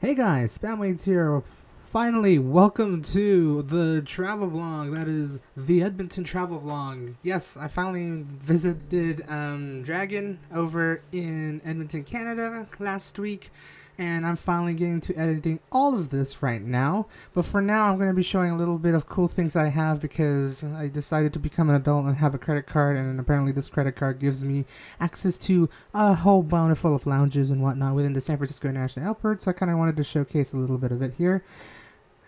Hey guys, Spamwaits here. Finally, welcome to the travel vlog. That is the Edmonton travel vlog. Yes, I finally visited Dragon over in Edmonton, Canada last week, and I'm finally getting to editing all of this right now. But for now, I'm going to be showing a little bit of cool things I have because I decided to become an adult and have a credit card, and apparently this credit card gives me access to a whole bountiful of lounges and whatnot within the San Francisco International Airport, so I kind of wanted to showcase a little bit of it here.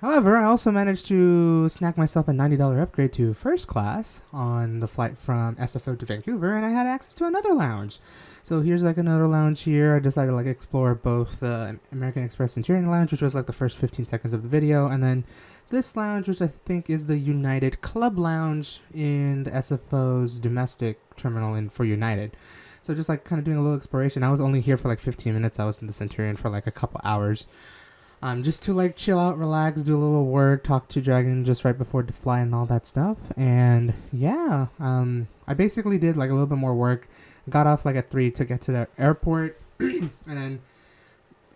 However, I also managed to snag myself a $90 upgrade to first class on the flight from SFO to Vancouver, and I had access to another lounge. So here's like another lounge here. I decided to like explore both the American Express Centennial lounge, which was like the first 15 seconds of the video, and then this lounge, which I think is the United Club Lounge in the SFO's domestic terminal for United. So just like kind of doing a little exploration. I was only here for like 15 minutes. I was in the Centurion for like a couple hours. Just to like chill out, relax, do a little work, talk to Dragon just right before the fly and all that stuff. And yeah, I basically did like a little bit more work. Got off like at 3 to get to the airport, and then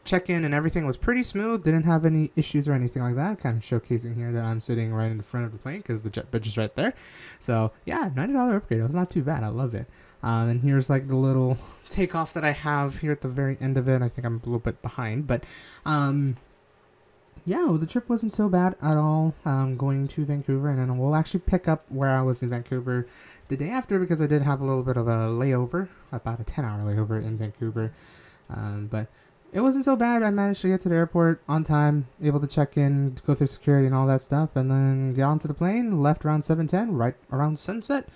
check-in and everything was pretty smooth. Didn't have any issues or anything like that. Kind of showcasing here that I'm sitting right in front of the plane because the jet bridge is right there. So yeah, $90 upgrade. It was not too bad. I love it. And here's like the little takeoff that I have here at the very end of it. I think I'm a little bit behind, but yeah, well, the trip wasn't so bad at all. Going to Vancouver, and then we'll actually pick up where I was in Vancouver the day after because I did have a little bit of a layover, about a 10-hour layover in Vancouver. But it wasn't so bad. I managed to get to the airport on time, able to check in, go through security and all that stuff, and then get onto the plane. Left around 7:10, right around sunset.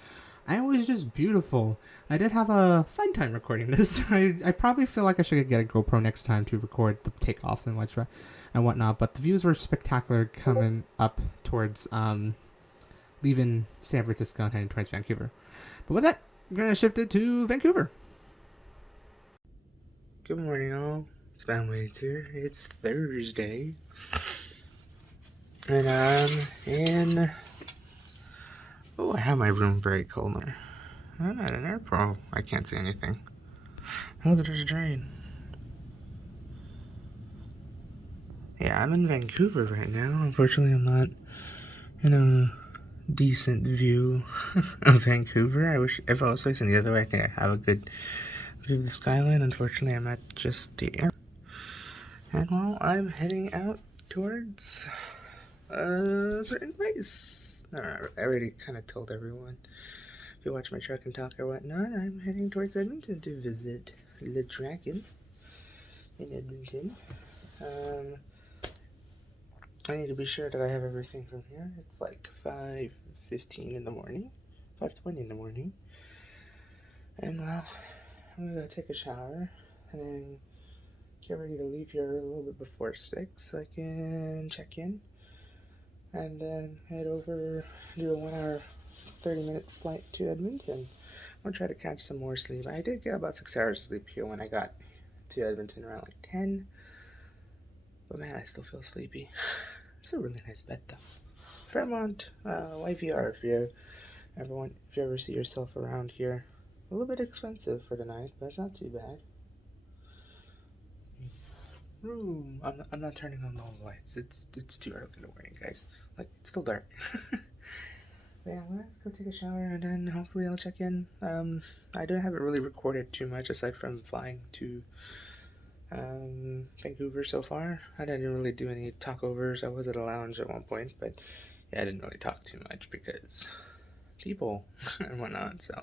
And it was just beautiful. I did have a fun time recording this. I probably feel like I should get a GoPro next time to record the takeoffs and whatnot. But the views were spectacular coming up towards leaving San Francisco and heading towards Vancouver. But with that, I'm going to shift it to Vancouver. Good morning, all. It's Spamwaits here. It's Thursday. And I'm in... Oh, I have my room very cold now. I'm at an airport. I can't see anything. Oh, there's a drain. Yeah, I'm in Vancouver right now. Unfortunately, I'm not in a decent view of Vancouver. I wish if I was facing the other way, I think I have a good view of the skyline. Unfortunately, I'm at just the air. And well, I'm heading out towards a certain place. No, I already kind of told everyone. If you watch my truck and talk or whatnot, I'm heading towards Edmonton to visit the Dragon in Edmonton. I need to be sure that I have everything from here. It's like 5:15 in the morning, 5:20 in the morning. And well, I'm gonna go take a shower and then get ready to leave here a little bit before 6 so I can check in. And then head over, do a 1 hour, 30-minute flight to Edmonton. I'm going to try to catch some more sleep. I did get about 6 hours sleep here when I got to Edmonton around like 10. But man, I still feel sleepy. It's a really nice bed though. Fairmont, YVR if you ever see yourself around here. A little bit expensive for the night, but it's not too bad. Room. I'm not turning on all the lights. It's too early in the morning, guys. Like, it's still dark. But yeah, I'm gonna go take a shower and then hopefully I'll check in. I haven't really recorded too much aside from flying to Vancouver so far. I didn't really do any talkovers. I was at a lounge at one point, but yeah, I didn't really talk too much because people and whatnot. So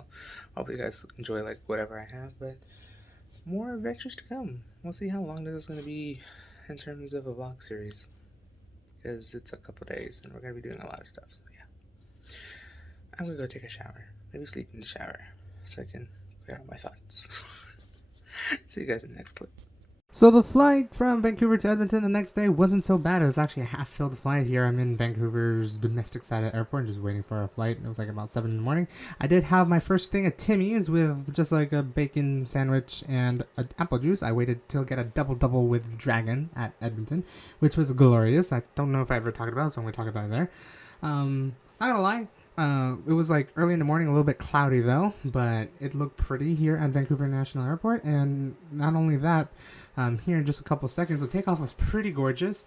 hopefully you guys enjoy like whatever I have, but more adventures to come. We'll see how long this is going to be in terms of a vlog series, because it's a couple days and we're going to be doing a lot of stuff. So yeah, I'm going to go take a shower, maybe sleep in the shower so I can clear out my thoughts. See you guys in the next clip. So the flight from Vancouver to Edmonton the next day wasn't so bad. It was actually a half-filled flight here. I'm in Vancouver's domestic side of the airport, just waiting for a flight. It was like about 7 in the morning. I did have my first thing at Timmy's with just like a bacon sandwich and an apple juice. I waited till get a double with Dragon at Edmonton, which was glorious. I don't know if I ever talked about it, so I'm going to talk about it there. Not gonna lie. It was like early in the morning, a little bit cloudy though, but it looked pretty here at Vancouver National Airport. And not only that, here in just a couple seconds. The takeoff was pretty gorgeous.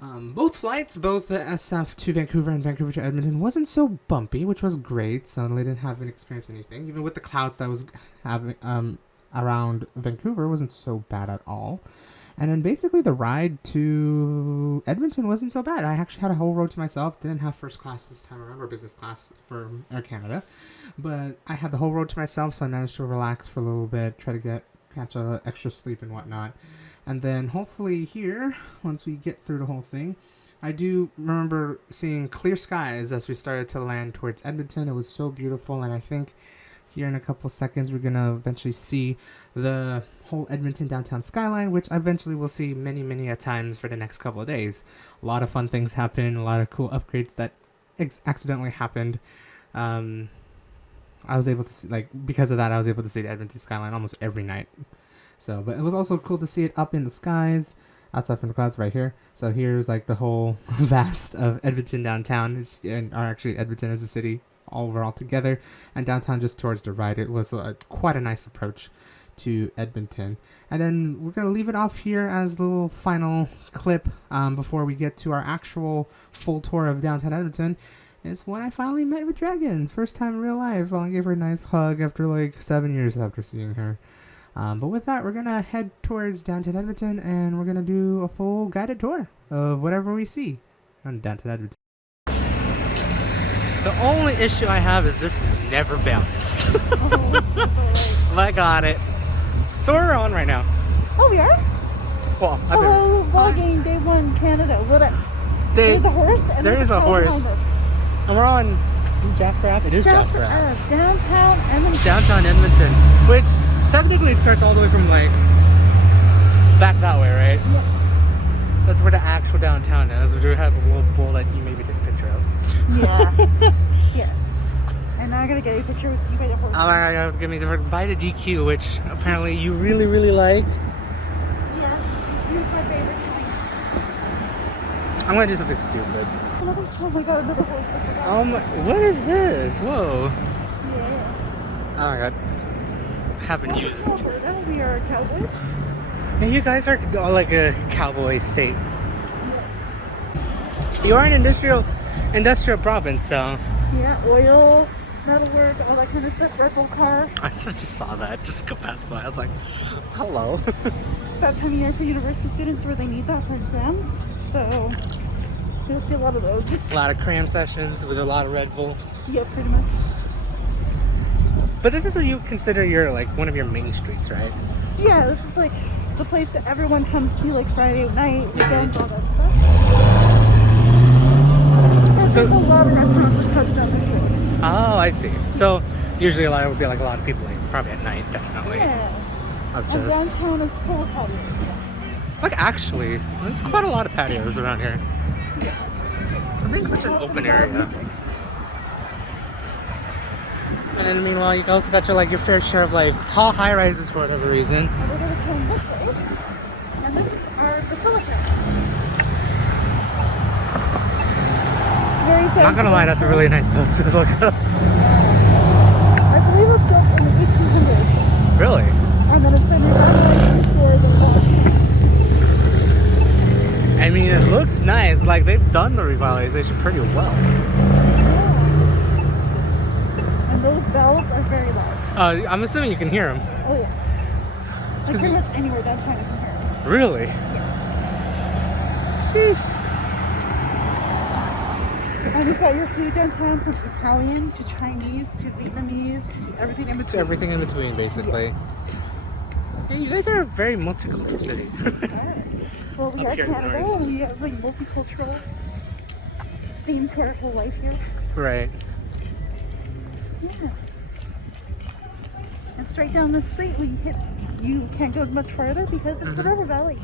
Both flights, both the SF to Vancouver and Vancouver to Edmonton, wasn't so bumpy, which was great. So they didn't have to experience anything. Even with the clouds that was having around Vancouver, wasn't so bad at all. And then basically the ride to Edmonton wasn't so bad. I actually had a whole road to myself. Didn't have first class this time around, or business class for Air Canada. But I had the whole road to myself, so I managed to relax for a little bit, try to catch a extra sleep and whatnot. And then hopefully here, once we get through the whole thing, I do remember seeing clear skies as we started to land towards Edmonton. It was so beautiful, and I think here in a couple seconds we're going to eventually see the whole Edmonton downtown skyline, which eventually we'll see many a times for the next couple of days. A lot of fun things happen, a lot of cool upgrades that accidentally happened. I was able to see, because of that, I was able to see the Edmonton skyline almost every night. So, but it was also cool to see it up in the skies, outside from the clouds right here. So here's the whole vast of Edmonton downtown, actually Edmonton as a city all together, and downtown just towards the right. It was quite a nice approach to Edmonton. And then we're going to leave it off here as a little final clip before we get to our actual full tour of downtown Edmonton. It's when I finally met with Dragon. First time in real life. I gave her a nice hug after 7 years after seeing her. But with that, we're going to head towards downtown Edmonton, and we're going to do a full guided tour of whatever we see on downtown Edmonton. The only issue I have is this is never balanced. I got it. So where are we on right now? Oh, we are? Well, vlogging day 1 Canada. There's a horse. And there is a horse. And we're on. Is Jasper Ave? It is Jasper Ave. Downtown Edmonton. Downtown Edmonton. Which technically it starts all the way from back that way, right? Yeah. So that's where the actual downtown is. We do have a little bowl that you maybe take a picture of. Yeah. Yeah. And now I gotta get a picture with you by the horse. Oh my god, you have to give me by the DQ, which apparently you really like. Yeah. Here's my favorite thing. I'm gonna do something stupid. Oh my god, another horse. What is this? Whoa. Yeah. Oh my god. I haven't used this. Alberta, we are cowboys. Yeah, you guys are like a cowboy state. Yeah. You are an industrial province, so. Yeah, oil, metalwork, all that kind of stuff. Rental car. I just saw that just go past by. I was like, hello. It's that time of year for university students where they need that for exams. So you'll see a lot of those. A lot of cram sessions with a lot of Red Bull. Yeah, pretty much. But this is what you consider your one of your main streets, right? Yeah, this is the place that everyone comes to Friday night, weekends, all that stuff. And So, there's a lot of restaurants and pubs down this road. Oh, I see. So usually it would be a lot of people, probably at night, definitely. Yeah. Of And just downtown is full of patios. actually, there's quite a lot of patios around here. Yeah. I think it's such an open area. And then meanwhile, you also got your fair share of tall high rises for whatever reason. And we're gonna turn this way. And this is our basilica. Very I'm not gonna lie, that's a really nice place to look up. I believe it was built in the 1800s. Really? And then it's been revitalized for the war. I mean, it looks nice. They've done the revitalization pretty well. Yeah. And those bells are very loud. I'm assuming you can hear them. Oh yeah. Pretty much anywhere downtown you can hear them. Really? Yeah. Sheesh. And we've got your food downtown from Italian to Chinese to Vietnamese to everything in between. To everything in between, basically. Yeah, you guys are a very multicultural city. Alright. Well, we are Canada, and we have multicultural theme to our whole life here. Right. Yeah. And straight down the street, you can't go much farther because it's the river valley.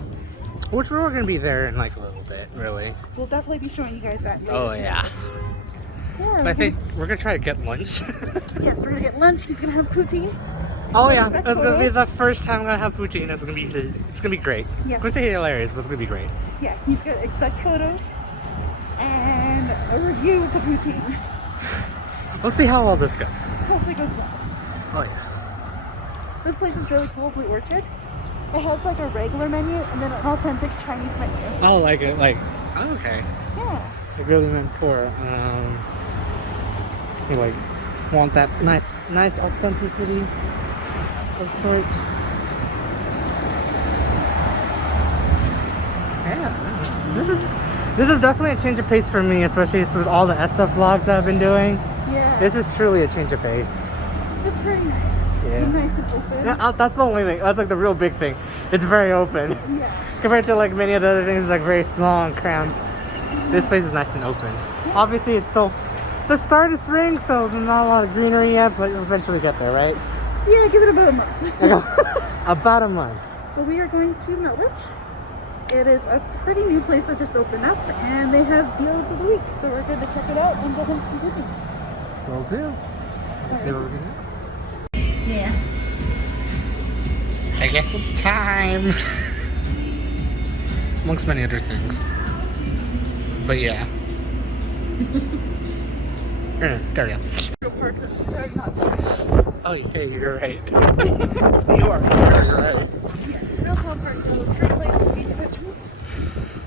Which we're going to be there in a little bit, really. We'll definitely be showing you guys that. Oh, yeah. But I think we're going to try to get lunch. Yes, we're going to get lunch. He's going to have poutine. Oh, yeah. That's going to be the first time I'm going to have poutine. It's going to be great. Yeah. I'm going to say hilarious, but it's going to be great. Yeah, he's going to expect photos and a review of the poutine. We'll see how all this goes. Hopefully it goes well. Oh, yeah. This place is really cool, Blue Orchard. It has like a regular menu and then an authentic Chinese menu. Oh, like it, like, oh, okay. Yeah. It really meant for, you like, want that nice authenticity of sort. Yeah, this is definitely a change of pace for me, especially with all the SF vlogs I've been doing. Yeah. This is truly a change of pace. It's very nice. Yeah. It's nice and open. Yeah, that's the only thing. That's like the real big thing. It's very open. Yeah. Compared to like many of the other things, it's like very small and cramped. This place is nice and open. Obviously, it's still the start of spring, so there's not a lot of greenery yet, but you'll eventually get there, right? Yeah, give it about a month. About a month. But we are going to Melwich. It is a pretty new place that just opened up, and they have deals of the week, so we're going to check it out and go home some cooking. Will do. Let's see what we can do. Yeah. I guess it's time. Amongst many other things. But yeah. Carry on. Park that's very much. Oh yeah, you're right. You are right. Yes, Real Town Park is a great place to feed the pigeons.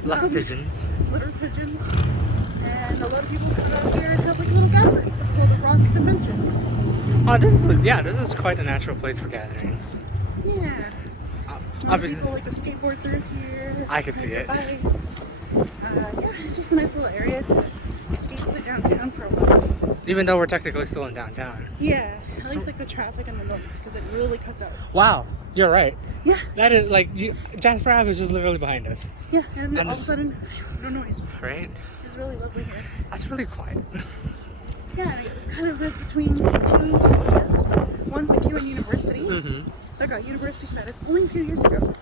Lots of pigeons. Litter pigeons. And a lot of people come out here and have like little gatherings. It's called the Rocks and Benches. Oh, this is quite a natural place for gatherings. Yeah. Obviously, people like to skateboard through here. I could see it. Bikes. Yeah, it's just a nice little area to escape the downtown for a while. Even though we're technically still in downtown. Yeah, I like the traffic and the noise because it really cuts out. Wow, you're right. Yeah. That is like Jasper Ave is just literally behind us. Yeah, and all of a sudden, no noise. Right. It's really lovely here. That's really quiet. Yeah, it kind of is between two areas. One's McEwen University. Mm-hmm. That got university status only a few years ago.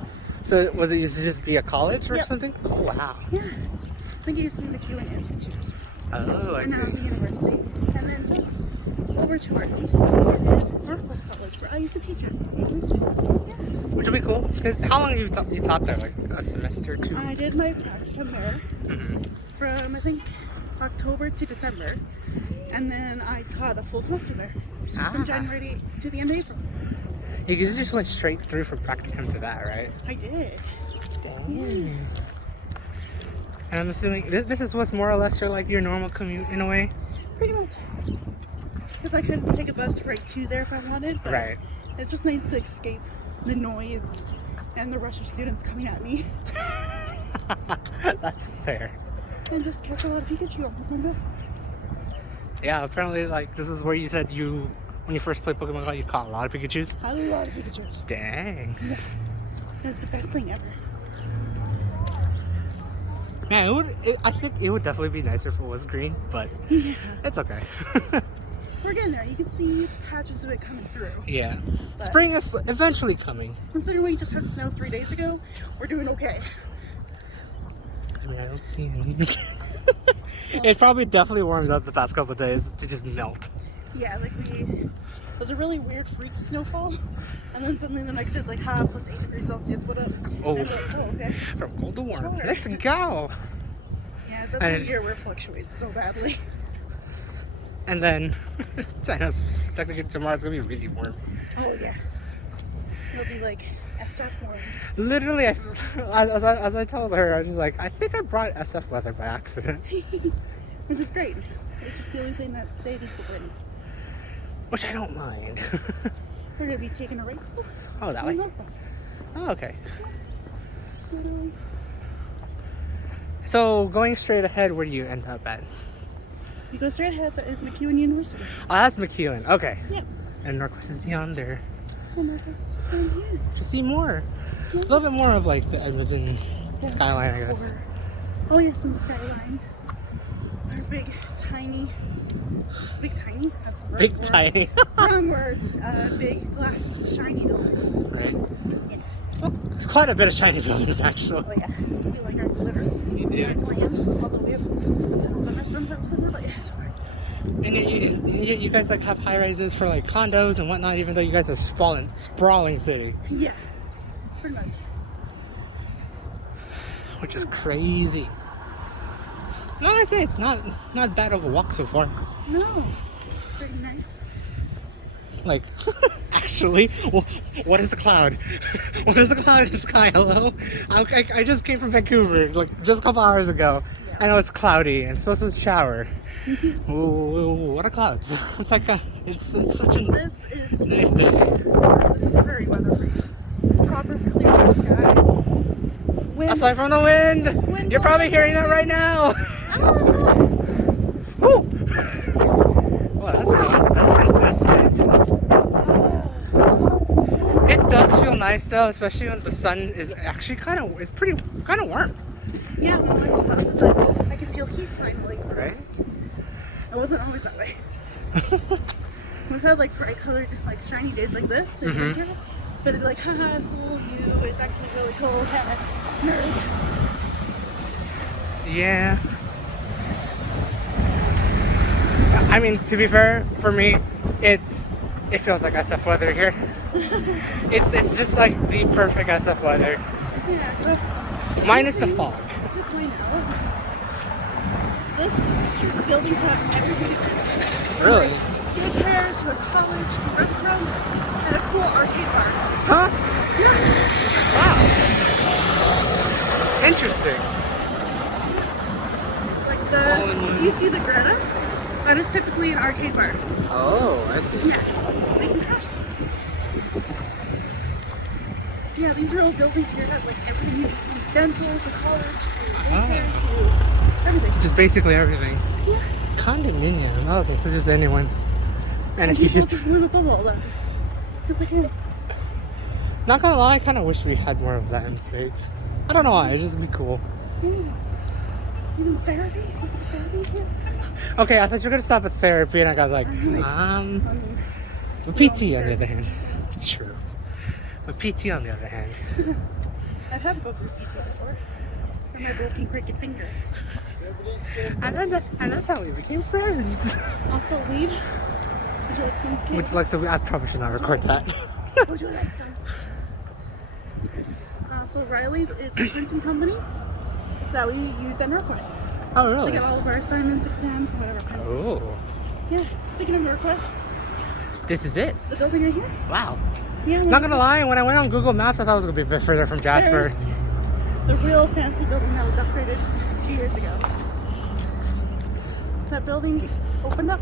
So was it used to just be a college or Yep. something? Oh wow. Yeah, I think it used to be McEwen Institute. Oh, I And see. now it's a university. And then just over to our east is Northwest College, where I used to teach at. Yeah. Which would be cool. Because how long have you taught there? Like a semester or two? I did my practicum there Mm-hmm. from, I think, October to December. And then I taught a full semester there from January to the end of April. You just went straight through from practicum to that, right? I did. Dang. And I'm assuming this is what's more or less your normal commute in a way? Pretty much. Because I couldn't take a bus right to there if I wanted. But Right. it's just nice to escape the noise and the rush of students coming at me. That's fair. And just catch a lot of Pikachu on my bed. Yeah, apparently this is where you said when you first played Pokemon Go, you caught a lot of Pikachus. I love a lot of Pikachus. Dang. Yeah. It was the best thing ever. Man, I think it would definitely be nicer if it was green, but Yeah. it's okay. We're getting there. You can see patches of it coming through. Yeah. But Spring is eventually coming. considering we just had snow 3 days ago, we're doing okay. I mean, I don't see any. It probably definitely warms up the past couple of days to just melt. Yeah, like it was a really weird freak snowfall. And then suddenly the next day it's like, plus 8 degrees Celsius, what up? Oh. And I'm like, oh, okay. From cold to warm. Sure. Let's go. Yeah, that's a year where it fluctuates so badly. And then, I know technically tomorrow's gonna be really warm. Oh, yeah. It'll be like SF warm. Literally, as I told her, I was just like, I think I brought SF weather by accident. Which is great. It's just the only thing that stayed is the wind. Which I don't mind. We're going to be taking a right. Oh, that way? Northwest. Oh, okay. Literally. So, going straight ahead, where do you end up at? You go straight ahead, that is McEwen University. Oh, that's McEwen. Okay. Yeah. And Northwest is yonder. Oh, Northwest is just down here. To see more. Yeah. A little bit more of like the Edmonton skyline, I guess. Oh, yes, and the Skyline. Our big, tiny. That's the Big, word. tiny. Wrong words. Big, glass, shiny buildings. Right? Yeah. So, it's quite a bit of shiny buildings, actually. Oh, yeah. We like our glitter. You do. Our glam. Although we have thunderstorms every summer, but yeah, it's fine. And you guys like have high rises for like condos and whatnot, even though you guys are sprawling city. Yeah. Pretty much. Which is crazy. No, I say it's not bad of a walk so far. No. It's pretty nice. Like, actually. actually. Well, what is a cloud? What is a cloud in the sky? Hello? I just came from Vancouver, like, just a couple hours ago. Yeah. I know it's cloudy and it's supposed to shower. Ooh, what are clouds? It's like it's such a This is nice day. This is very weather-free. Proper clear blue skies. Wind. Aside from the wind, Wind you're probably blowing. hearing that right now. Ah, Woo! Well, that's good. That's consistent. It does feel nice though, especially when the sun is actually kind of warm. yeah, when it snows, it's like I can feel heat finally. Right? It wasn't always that way. We've had like bright colored, like shiny days like this in winter, but it'd be like, haha, fool you, it's actually really cold, haha, nerds. Yeah. I mean, to be fair, for me, it feels like SF weather here. It's just like the perfect SF weather. Yeah, so Minus the fog. to point out, this buildings have everything. Really? Daycare, to a college, to restaurants, and a cool arcade bar. Huh? Yeah. Wow. Interesting. Like All in one. if you see the Greta, that is typically an arcade bar. Oh, I see. Yeah, we can trust. Yeah, these are all buildings here that have like everything you need, from dental to college to daycare to everything. Just basically everything. Yeah. Condominium. Oh, okay, so just anyone. And if you People just, just live above all that. Just like him. not gonna lie, I kind of wish we had more of that in the States. I don't know why, it'd just be cool. Even therapy? Physical therapy here? Okay, I thought you were gonna stop at therapy, and I got like, PT on the other hand. It's true. But PT on the other hand. I've had to go through PT before. For my broken cricket finger. And that's how we became friends. Also, weed. Would you like some? Would you like to? I probably should not record that. Would you like some? So Riley's is a printing company that we use at Northwest. Oh, To really? get all of our assignments, exams, whatever. Printed. Oh, Yeah. Speaking of Northwest, this is it. the building right here. Wow. Yeah. Not gonna lie, when I went on Google Maps, I thought it was gonna be a bit further from Jasper. There's the real fancy building that was upgraded a few years ago. That building opened up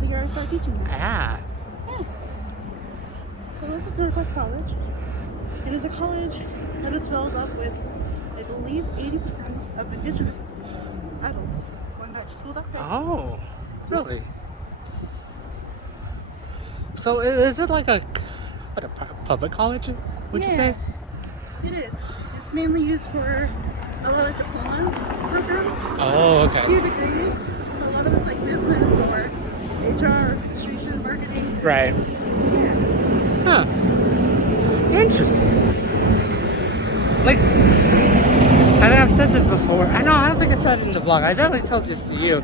the year I started teaching there. Ah. Yeah. So this is Northwest College. It is a college that is filled up with, I believe, 80% of Indigenous adults going back to school that way. Oh, really? So is it like a public college? Would you say? It is. It's mainly used for a lot of diploma programs. Oh, A okay. few degrees. A lot of it's like business or HR, administration, marketing. Right. Yeah. Huh. Interesting. Like, I think I've said this before. I don't think I said it in the vlog. I definitely told this to you.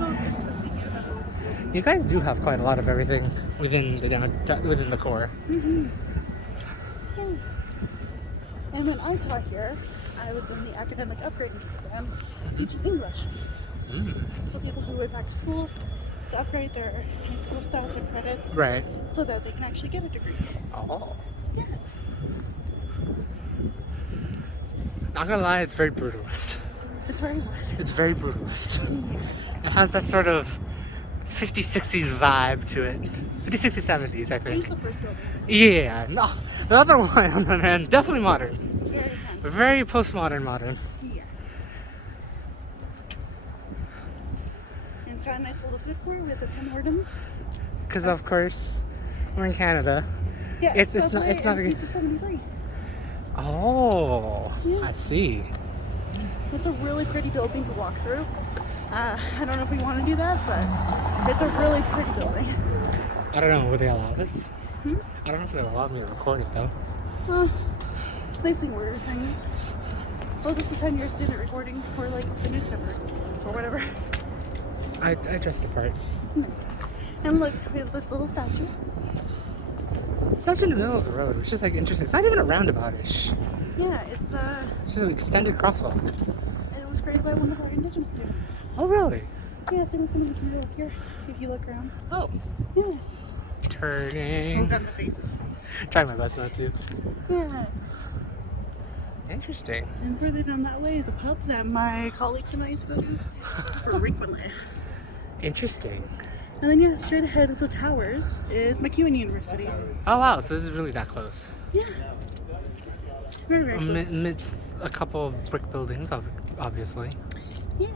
You guys do have quite a lot of everything within the core. Mm-hmm. Yeah. And when I taught here, I was in the academic upgrading program teaching English. So people who went back to school to upgrade their high school stuff and credits Right. so that they can actually get a degree. Oh. Yeah. Not gonna lie, it's very brutalist. It's very wide. It's very brutalist. It has that sort of 50s, 60s vibe to it. 50s, 60s, 70s, I Here's think. the first building. Yeah, no, the other one, on the other hand, definitely modern. Very fun. Very postmodern modern. Yeah. And it's got a nice little food court with the Tim Hortons. Because of course, we're in Canada. Yeah, It's not Subway a and Pizza 73. Oh, Yeah. I see. It's a really pretty building to walk through. I don't know if we want to do that, but it's a really pretty building. I don't know, would they allow this? Hmm? I don't know if they'll allow me to record it though. They sing weirder things. I'll just pretend you're a student recording for like the newspaper or whatever. I dressed the part. And look, we have this little statue. It's actually in the middle of the road, which is like interesting. It's not even a roundabout-ish. Yeah, it's It's just an extended crosswalk. it was created by one of our Indigenous students. Oh, really? Yeah, same with some of the murals here. If you look around. Oh. Yeah. Turning. Got in the face. Try my best not to. Yeah. Interesting. And further down that way is a pub that my colleagues and I used to go to frequently. Interesting. And then yeah, straight ahead of the towers is MacEwan University. Oh wow, so this is really that close. Yeah. Very, very close. Amidst a couple of brick buildings, obviously. Yeah.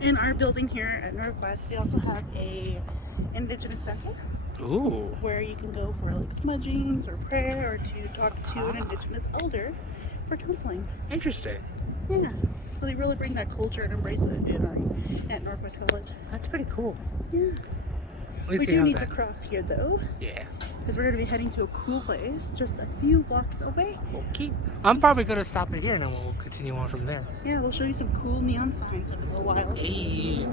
In our building here at Northwest, we also have a Indigenous center. Ooh. Where you can go for like smudgings or prayer or to talk to an Indigenous elder for counseling. Interesting. Yeah. So they really bring that culture and embrace it at Northwest College. That's pretty cool. Yeah. At least We you do have need that. to cross here though, Yeah. because we're going to be heading to a cool place just a few blocks away. Okay. I'm probably gonna stop it here and then we'll continue on from there. Yeah, we'll show you some cool neon signs in a little while. Hey.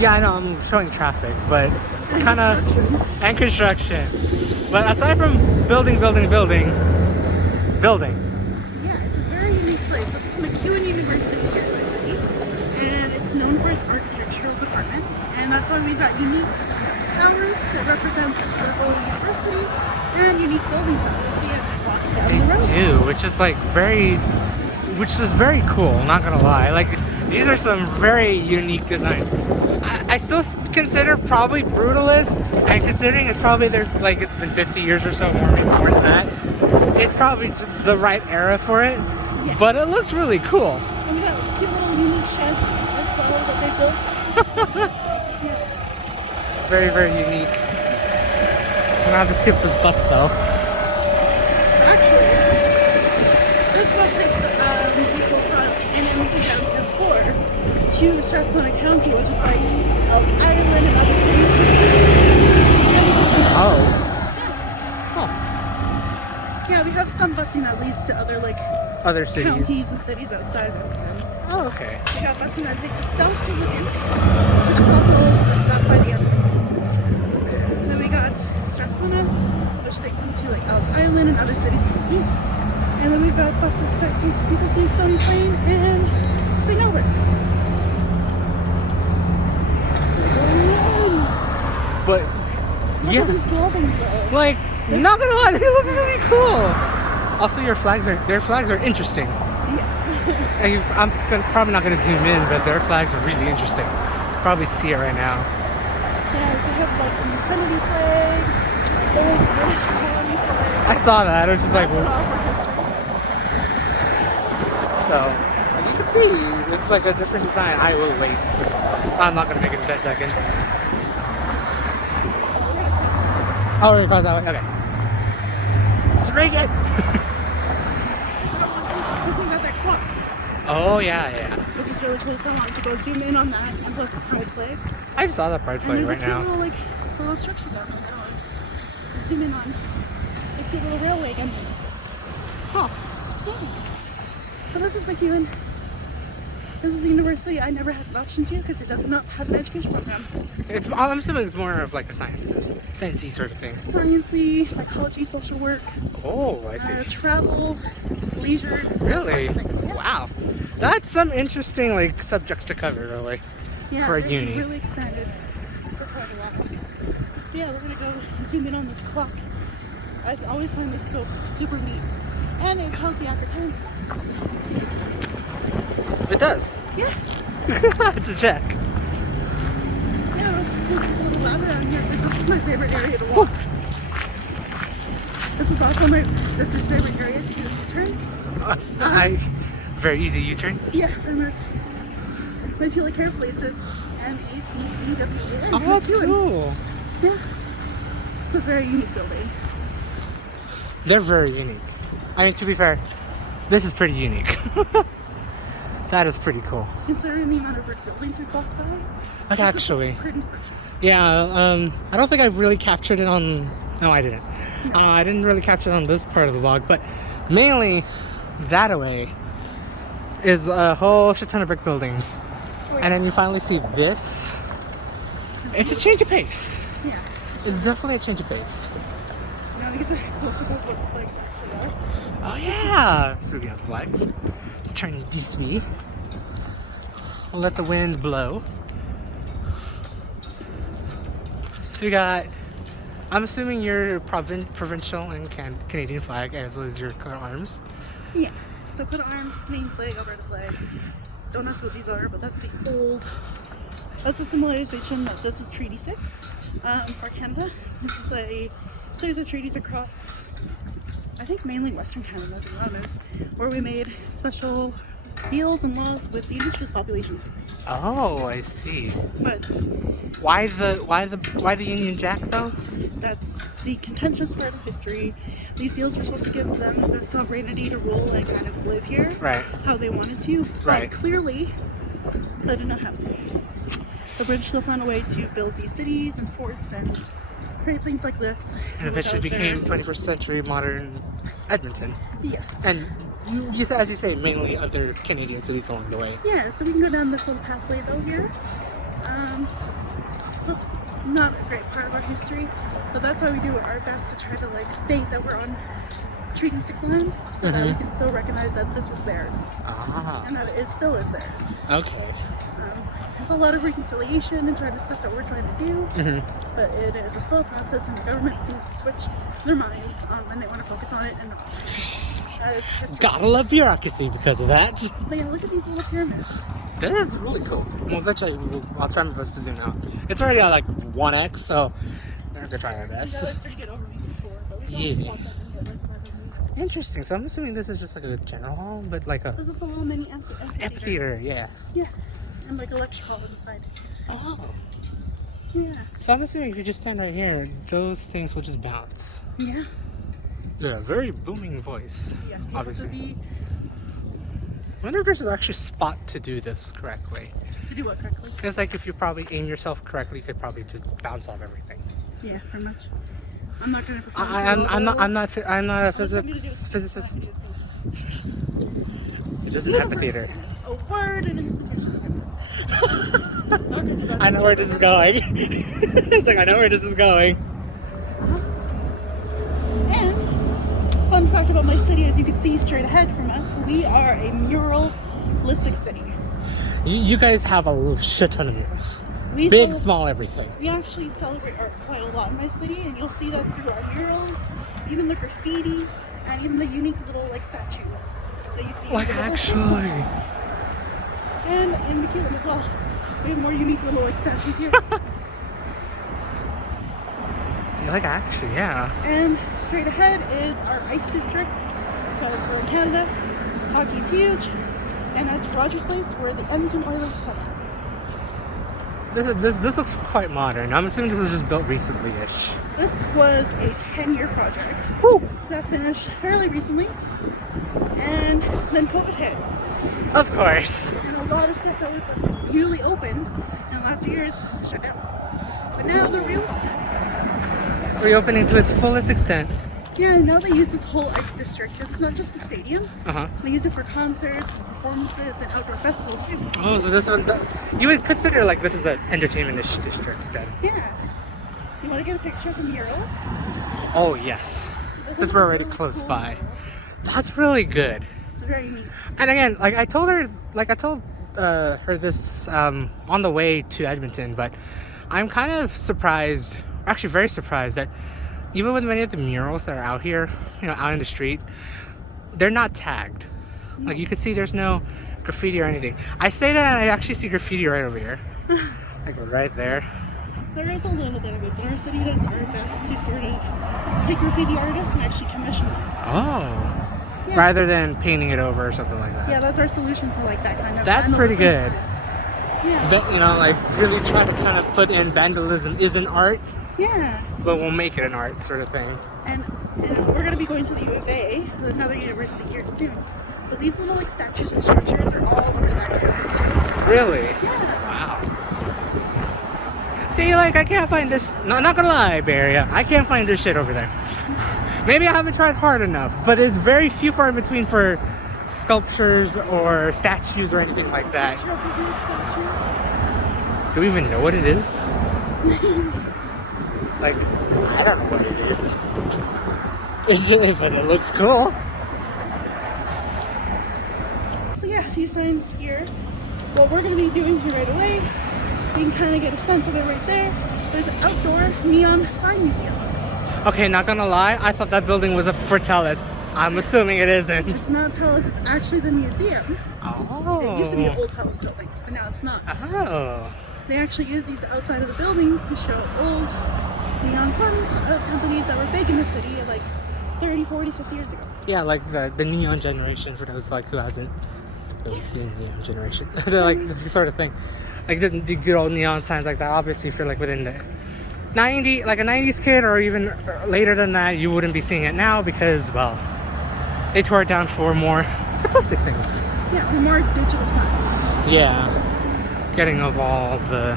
Yeah, I know I'm showing traffic, but kind of and construction. But aside from building. Yeah, it's a very unique place. This is MacEwan University here in my city, and it's known for its architectural department, and that's why we've got unique towers that represent the whole university, and unique buildings that we'll see as we walk down They the road. do, which is very cool. Not gonna lie, like these are some very unique designs. I still consider probably brutalist, and considering it's probably it's been 50 years or so, or maybe more than that. It's probably just the right era for it, Yeah. but it looks really cool. And we got cute little unique sheds as well that they built. Yeah. Very, very unique. I'm gonna have to skip this bus though. Actually, this bus takes people from Edmonton downtown core to Strathcona County, which is like Elk Island and other cities to the east. Oh. Oh. Yeah, we have some busing that leads to other like Other cities. counties and cities outside of Edmonton. Oh, okay. We got busing that takes us south to Leduc, which is also a stop by the airport. And then we got Strathcona, which takes them to like Elk Island and other cities to the east. And then we've got buses that take people to Stony Plain and St. Albert. But Look yeah, at these buildings though. like not gonna lie, they look really cool. Also, their flags are interesting. Yes. Probably not gonna zoom in, but their flags are really interesting. Probably see it right now. Yeah, they have like an infinity flag, like old British colony flag. I saw that. I was just like, That's all for history. so and you can see it's like a different design. I will wait. I'm not gonna make it in 10 seconds. Oh, they crossed that way. Okay. Just break it. Because we got that clock, Oh yeah, yeah. which is really cool. So I wanted to go zoom in on that and post the pride flags. I just saw that pride And flag there's right a cute now. little like a little structure down there. Zoom in on a cute little rail wagon. Oh, yeah. So this is MacEwan. This is a university I never had an option to because it does not have an education program. I'm assuming it's more of like a sciencey sort of thing. Sciencey, psychology, social work, Oh, I see. travel, leisure. Really? sorts of things. Yeah. Wow. That's some interesting like subjects to cover, really. Yeah, for a they uni. really expanded for quite a while. Yeah, we're gonna go zoom in on this clock. I always find this so super neat, and it tells the accurate time. It does. Yeah. It's a check. Yeah, we'll just look a little loud around here because this is my favorite area to walk. This is also my sister's favorite area to do a turn. Very easy U-turn. Yeah, very much. But if you look carefully, it says MACEWAN. Oh, that's cool. Yeah. It's a very unique building. They're very unique. I mean, to be fair, this is pretty unique. That is pretty cool. Considering the amount of brick buildings we've walked by, Like, it's actually. pretty special. Yeah, I don't think I've really captured it on... No, I didn't. I didn't really capture it on this part of the vlog, but mainly that away is a whole shit ton of brick buildings. And then you finally see this. It's a change of pace. Yeah. It's definitely a change of pace. Now we get to close up what the flags actually are. Oh yeah! So we have flags. Let's turn this way. We'll let the wind blow. So we got I'm assuming your provincial and Canadian flag as well as your coat of arms. Yeah. So coat of arms, Canadian flag, Alberta flag. Don't ask what these are, but that's the symbolization that this is Treaty 6 for Canada. This is a series of treaties across, I think mainly Western Canada, to be honest, where we made special deals and laws with the indigenous populations. Oh, I see. But Why the Union Jack though? that's the contentious part of history. These deals were supposed to give them the sovereignty to rule and kind of live here Right. how they wanted to. But Right. clearly, that did not happen. The British still found a way to build these cities and forts and create things like this. And eventually without became their- 21st century modern Edmonton. Yes. And as you say, mainly other Canadian cities along the way. Yeah, so we can go down this little pathway though here. That's not a great part of our history, but that's why we do our best to try to like state that we're on Treaty 6 land, so that we can still recognize that this was theirs Ah. and that it still is theirs. Okay. There's a lot of reconciliation and trying to stuff that we're trying to do, but it is a slow process, and the government seems to switch their minds on when they want to focus on it and not. That is history. Gotta love bureaucracy because of that. But yeah, look at these little pyramids. That is really cool. Well, eventually I'll try my best to zoom out. It's already at like 1x, so we're gonna try our We best. got a pretty good overview before, but we Yeah. don't want that to get like overview. Interesting. So I'm assuming this is just like a general hall, but like a This is a little mini amphitheater. amphitheater. Yeah. Yeah, and like a lecture hall inside. Oh. Yeah. So I'm assuming if you just stand right here, those things will just bounce. Yeah. Yeah, very booming voice. Yes. You Obviously. have to be I wonder if there's actually a spot to do this correctly. to do what correctly. It's like if you probably aim yourself correctly, you could probably just bounce off everything. Yeah, pretty much. I'm not gonna perform. I'm not a Unless you want me to do physicist. it. It's just an amphitheater. A word and institution. I know where this is going. It's like I know where this is going. And fun fact about my city, as you can see straight ahead from us, we are a muralistic city. You guys have a shit ton of murals. We Big, cel- small, everything. We actually celebrate art quite a lot in my city, and you'll see that through our murals, even the graffiti, and even the unique little like statues that you see. Like in the little actually. signs. And in the kingdom as well. We have more unique little like statues here. Like actually, yeah. And straight ahead is our ice district, because we're in Canada. Hockey's huge, and that's Rogers Place, where the Edmonton Oilers play. This looks quite modern. I'm assuming this was just built recently-ish. This was a 10-year project Woo! that finished fairly recently, and then COVID hit. Of course. And a lot of stuff that was newly open in the last few years shut down. But now they're reopening. Reopening to its fullest extent. Yeah, now they use this whole ice district. It's not just the stadium. Uh-huh. They use it for concerts, performances, and outdoor festivals too. Oh, so this one, you would consider like this is an entertainment-ish district then? Yeah. You want to get a picture of the mural? Oh, yes. This Since is we're a already really close cool by. mural. That's really good. It's very unique. And again, like I told her this on the way to Edmonton, but I'm kind of surprised, actually very surprised that even with many of the murals that are out here, out in the street, they're not tagged. Like you can see there's no graffiti or anything. I say that and I actually see graffiti right over here. Like right there. There is a little bit of it, but our city does our best to sort of take graffiti artists and actually commission them. Oh. Yeah. Rather than painting it over or something like that. Yeah, that's our solution to like that kind of. That's pretty vandalism. good. Yeah. Like really try to kind of put in vandalism isn't art, Yeah. but we'll make it an art sort of thing. And we're going to be going to the U of A, another university here soon. But these little like statues and structures are all over that campus. Really? Yeah. Wow. See, like I can't find this. No, not gonna lie, Barry. I can't find this shit over there. Maybe I haven't tried hard enough, but it's very few far in between for sculptures or statues or anything like that. Picture of the huge statue. Do we even know what it is? Like, I don't know what it is. But it looks cool. So yeah, a few signs here. What we're going to be doing here right away, you can kind of get a sense of it right there. There's an outdoor neon sign museum. Okay, not gonna lie, I thought that building was up for Telus. I'm assuming it isn't. It's not Telus, it's actually the museum. Oh. It used to be an old Telus building, but now it's not. Oh. They actually use these outside of the buildings to show old neon signs of companies that were big in the city like 30, 40, 50 years ago. Yeah, like the neon generation, for those like who hasn't really seen neon generation. They're like the sort of thing. Like the good old neon signs like that. Obviously, if you're like within the 90, like a 90s kid or even later than that, you wouldn't be seeing it now because, well, they tore it down for more simplistic things. Yeah, the more digital signs. Yeah. Getting of all the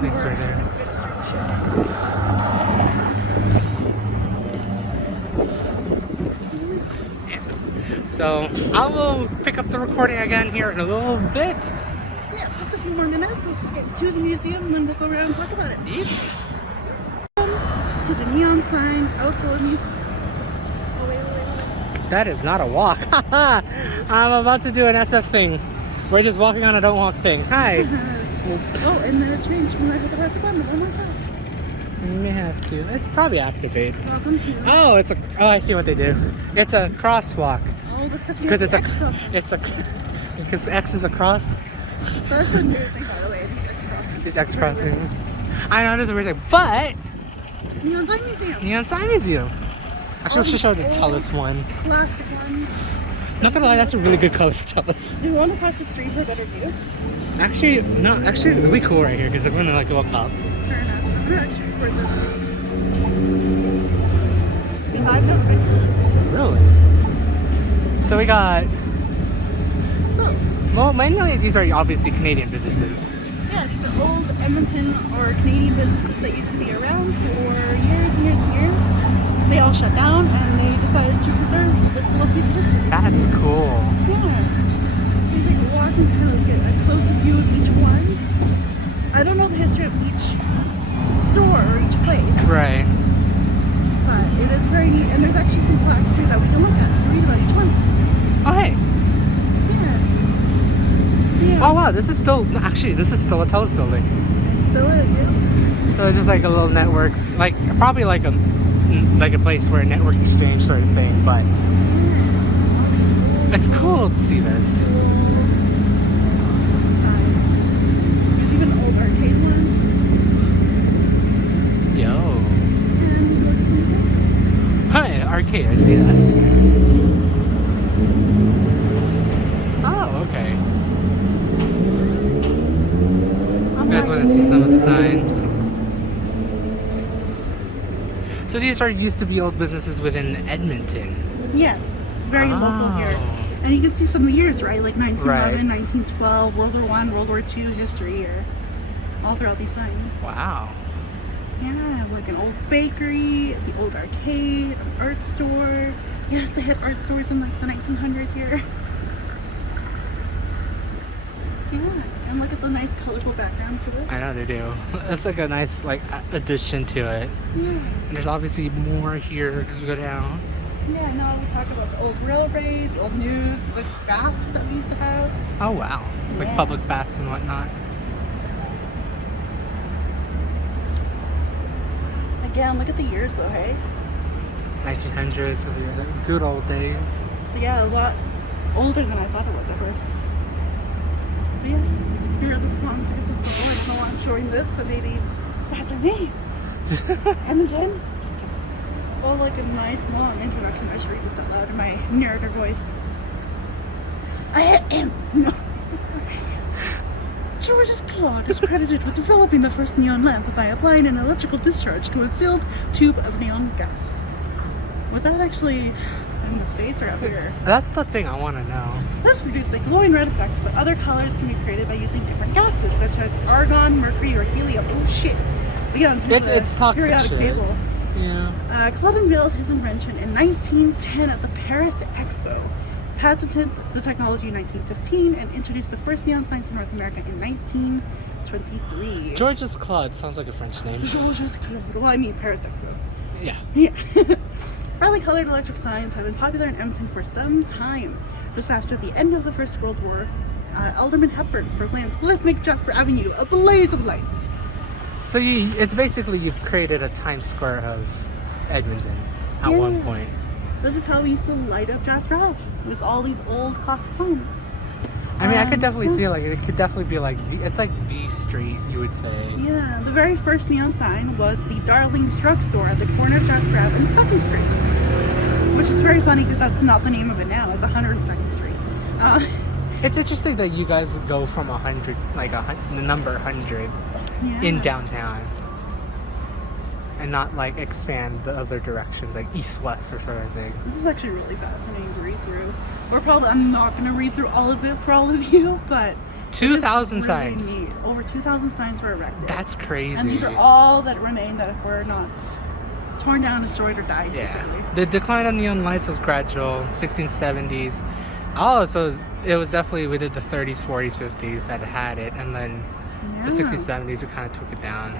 things right there. So I will pick up the recording again here in a little bit. Yeah, just a few more minutes. We'll just get to the museum and then we'll go around and talk about it. Yep. To the neon sign, outdoor museum. Oh, wait. That is not a walk. I'm about to do an SF thing. We're just walking on a don't walk thing. Hi. Oh, and then it changed. We might have to press the button one more time. You may have to. It's probably activate. Welcome to. Oh, I see what they do. It's a crosswalk. Oh, that's because Because because X is a cross. That's the new thing, by the way. These X crossings. These X crossings. I know it is a weird thing, but Neon Sign Museum. Neon Sign Museum. Actually, we should show the Telus one. Classic ones. Not gonna lie, that's a really good color for Telus. Do you want to cross the street for a better view? Actually, no. Actually, it'll be cool right here because I'm gonna like look up. Fair enough. I'm gonna actually record this. Because I've never been here. Really? So we got. So. Well, mainly these are obviously Canadian businesses. Yeah, these are old Edmonton or Canadian businesses that used to be around for years and years and years. They all shut down and they decided to preserve this little piece of history. That's cool. Yeah. So you take a walk and kind of get a close view of each one. I don't know the history of each store or each place. Right. But it is very neat. And there's actually some plaques here that we can look at to read about each one. Oh, hey. Yeah. Oh, wow. This is still a Telus building. It still is, yeah. So it's just like a little network, like probably like a place where a network exchange sort of thing, but it's cool to see this. Signs. There's even an old arcade one. Yo. And Hi, arcade, I see that. Oh, okay. You guys want to see some of the signs? So these used to be old businesses within Edmonton. yes, very local here. And you can see some years, right? Like 1911, Right. 1912, World War I, World War II history here. All throughout these signs. Wow. Yeah, like an old bakery, the old arcade, an art store. Yes, they had art stores in like the 1900s here. Yeah, and look at the nice colorful background to it. I know they do. That's like a nice like addition to it. Yeah. And there's obviously more here as we go down. Yeah, now we talk about the old railway, the old news, the baths that we used to have. Oh wow. Like Yeah. public baths and whatnot. Again, look at the years though, hey? 1900s, so the good old days. So yeah, a lot older than I thought it was at first. But yeah, here are the sponsors as well. I don't know why I'm showing this, but maybe sponsor me. Edmonton. Just kidding. Well, like a nice long introduction. I should read this out loud in my narrator voice. No. Georges Claude is credited with developing the first neon lamp by applying an electrical discharge to a sealed tube of neon gas. Was that actually in the States or out here? That's the thing I want to know. This produced a glowing red effect, but other colors can be created by using different gases, such as argon, mercury, or helium. Oh shit! We got into the It's toxic periodic shit. table. Yeah. Claude unveiled his invention in 1910 at the Paris Expo, patented the technology in 1915, and introduced the first neon sign to North America in 1923. Georges Claude sounds like a French name. Georges Claude. Well, I mean Paris Expo. Yeah. Yeah. Brightly colored electric signs have been popular in Edmonton for some time. Just after the end of the First World War, Alderman Hepburn proclaimed, "Let's make Jasper Avenue a blaze of lights." So it's basically you've created a Times Square of Edmonton at Yeah. one point. This is how we used to light up Jazz Rev, with all these old classic songs. I mean, I could definitely yeah. see it could definitely be like it's like B Street, you would say. Yeah, the very first neon sign was the Darling's Drugstore at the corner of Jazz Rev and 2nd Street, which is very funny because that's not the name of it now. It's 102nd Street. It's interesting that you guys go from 100, like the number 100, in downtown, and not like expand the other directions, like east-west or sort of thing. This is actually really fascinating to read through. I'm not going to read through all of it for all of you, but 2,000 really signs. neat. Over 2,000 signs were erected. That's crazy. And these are all that remain that were not torn down, destroyed, or died. Yeah. Recently. The decline of neon lights was gradual, 1670s. Oh, so it was definitely we did the 30s, 40s, 50s that had it, and then the 60s, 70s we kind of took it down.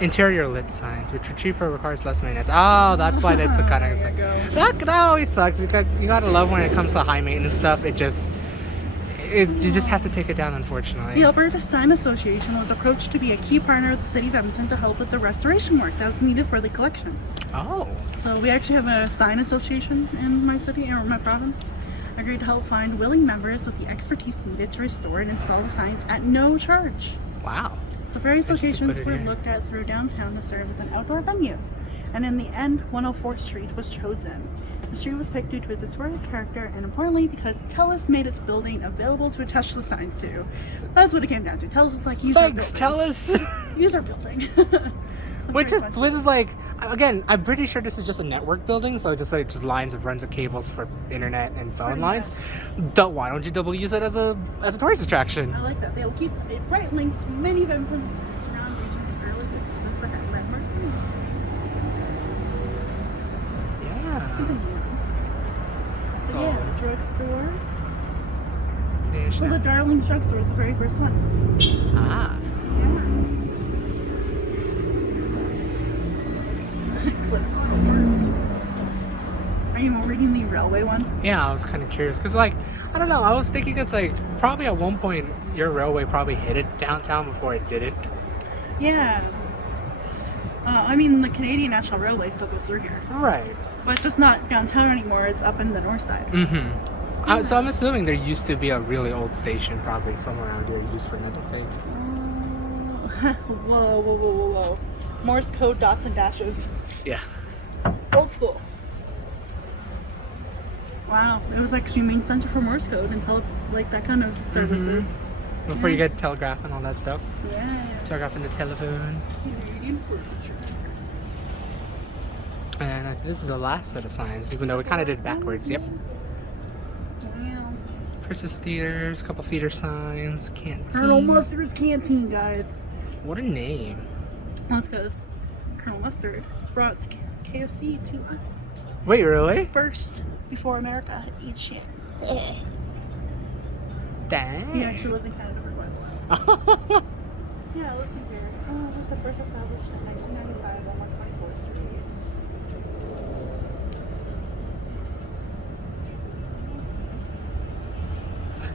Interior lit signs, which are cheaper, requires less maintenance. Oh, that's why they took kind of like, that always sucks. You gotta love when it comes to high maintenance stuff. You just have to take it down, unfortunately. The Alberta Sign Association was approached to be a key partner of the City of Edmonton to help with the restoration work that was needed for the collection. Oh. So we actually have a sign association in my city, or my province. Agreed to help find willing members with the expertise needed to restore and install the signs at no charge. Wow. So various locations were here. looked at through downtown to serve as an outdoor venue. And in the end, 104th Street was chosen. The street was picked due to its historic character and importantly because TELUS made its building available to attach the signs to. That's what it came down to. TELUS was like, use Thanks, our building. TELUS. Use our building. Which is like, again, I'm pretty sure this is just a network building, so just lines of runs of cables for internet and phone lines. Why don't you double use it as a tourist attraction? I like that. They will keep a bright link to many of Edmonton's surrounding regions, early businesses that had landmark signs. Yeah. Continue. So yeah, the drugstore. So the Darling's Drugstore was the very first one. Ah. Cliffs Words. Are you reading the railway one? Yeah, I was kind of curious because, like, I don't know. I was thinking it's like probably at one point your railway probably hit it downtown before it didn't. Yeah. I mean, the Canadian National Railway still goes through here, Right. but just not downtown anymore. It's up in the north side. Mm-hmm. So I'm assuming there used to be a really old station, probably somewhere around here, used for another things. Whoa. Morse code dots and dashes. Yeah. Old school. Wow, it was actually main center for Morse code and like that kind of services. Before you get telegraph and all that stuff. Yeah. Telegraph and the telephone. Canadian furniture. And this is the last set of signs, even though we kind of did backwards. Yep. Wow. Princess Theaters, couple theater signs, canteen. Colonel Mustard's Canteen, guys. What a name. Well, it's because Colonel Mustard brought KFC to us Wait, really? first before America eat shit. Dang. He actually lived in Canada for quite a while. Yeah, let's see here. Oh, this was the first established in 1995 on 124th Street.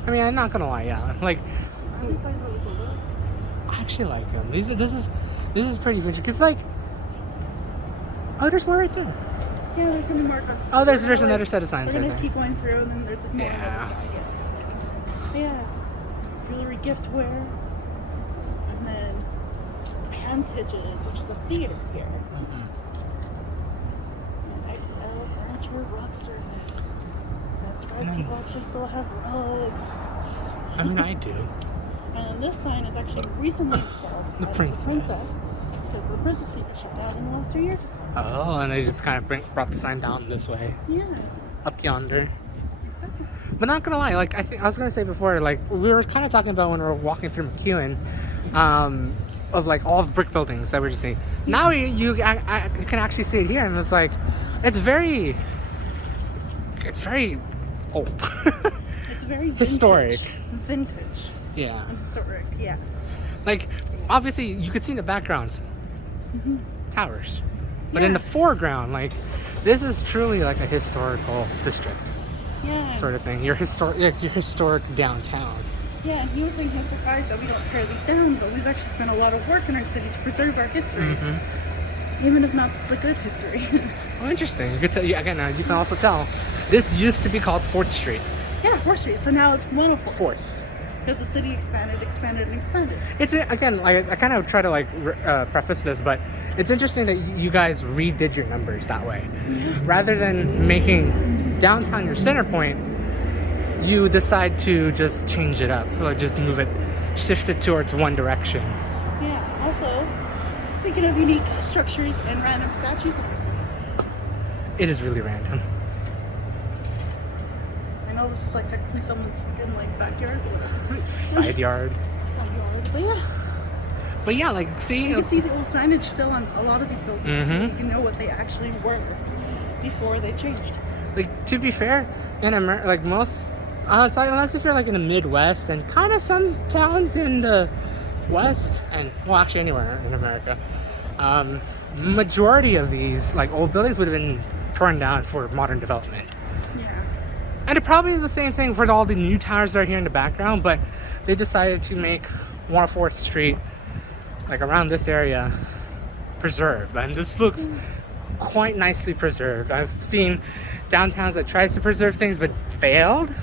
I mean, I'm not gonna lie, yeah. Like, These signs really cool, though. I actually like them. This is pretty vintage. Cause like, oh, there's more right there. Yeah, there's gonna be more across. Oh, there's another set of signs We're right gonna there. keep going through, and then there's more. Yeah. Yeah. Jewelry, giftware, and then Pantages, which is a theater here. And XL Furniture Rug Service. That's right, people actually still have rugs. I mean, I do. And this sign is actually recently installed. The as princess. Because the Princess Theater shut down in the last 2 years or so. Oh, and they just kind of brought the sign down this way, Yeah. up yonder. Exactly. But not gonna lie, like I was gonna say before, like we were kind of talking about when we were walking through McEwen, of like all the brick buildings that we're just seeing. Now you can actually see it here, and it's like, it's very old. It's very vintage. Historic. Vintage. Yeah. And historic, yeah. Like, obviously, you could see in the backgrounds towers, but in Yeah. the foreground, like, this is truly like a historical district Yeah. sort of thing. Your historic downtown. Yeah, and he was saying he was surprised that we don't tear these down, but we've actually spent a lot of work in our city to preserve our history, even if not the good history. Oh, interesting. You could tell, again, you can also tell this used to be called 4th Street. Yeah, 4th Street. So now it's 104th. 4th. Because the city expanded, and expanded. It's, again, like, I kind of try to like preface this, but it's interesting that you guys redid your numbers that way. Rather than making downtown your center point, you decide to just change it up, like just move it, shift it towards one direction. Yeah. Also, speaking of unique structures and random statues in our city. It is really random. I know this is like technically someone's fucking like backyard, but whatever. Side yard. Side yard. But yeah. But yeah, like, see, You can see the old signage still on a lot of these buildings. So you can know what they actually were before they changed. like, to be fair, in America, like most outside, unless if you're like in the Midwest and kind of some towns in the West, and well, actually anywhere in America, majority of these like old buildings would have been torn down for modern development. Yeah. And it probably is the same thing for all the new towers that are here in the background, but they decided to make 104th Street, like around this area, preserved. And this looks quite nicely preserved. I've seen downtowns that tried to preserve things but failed.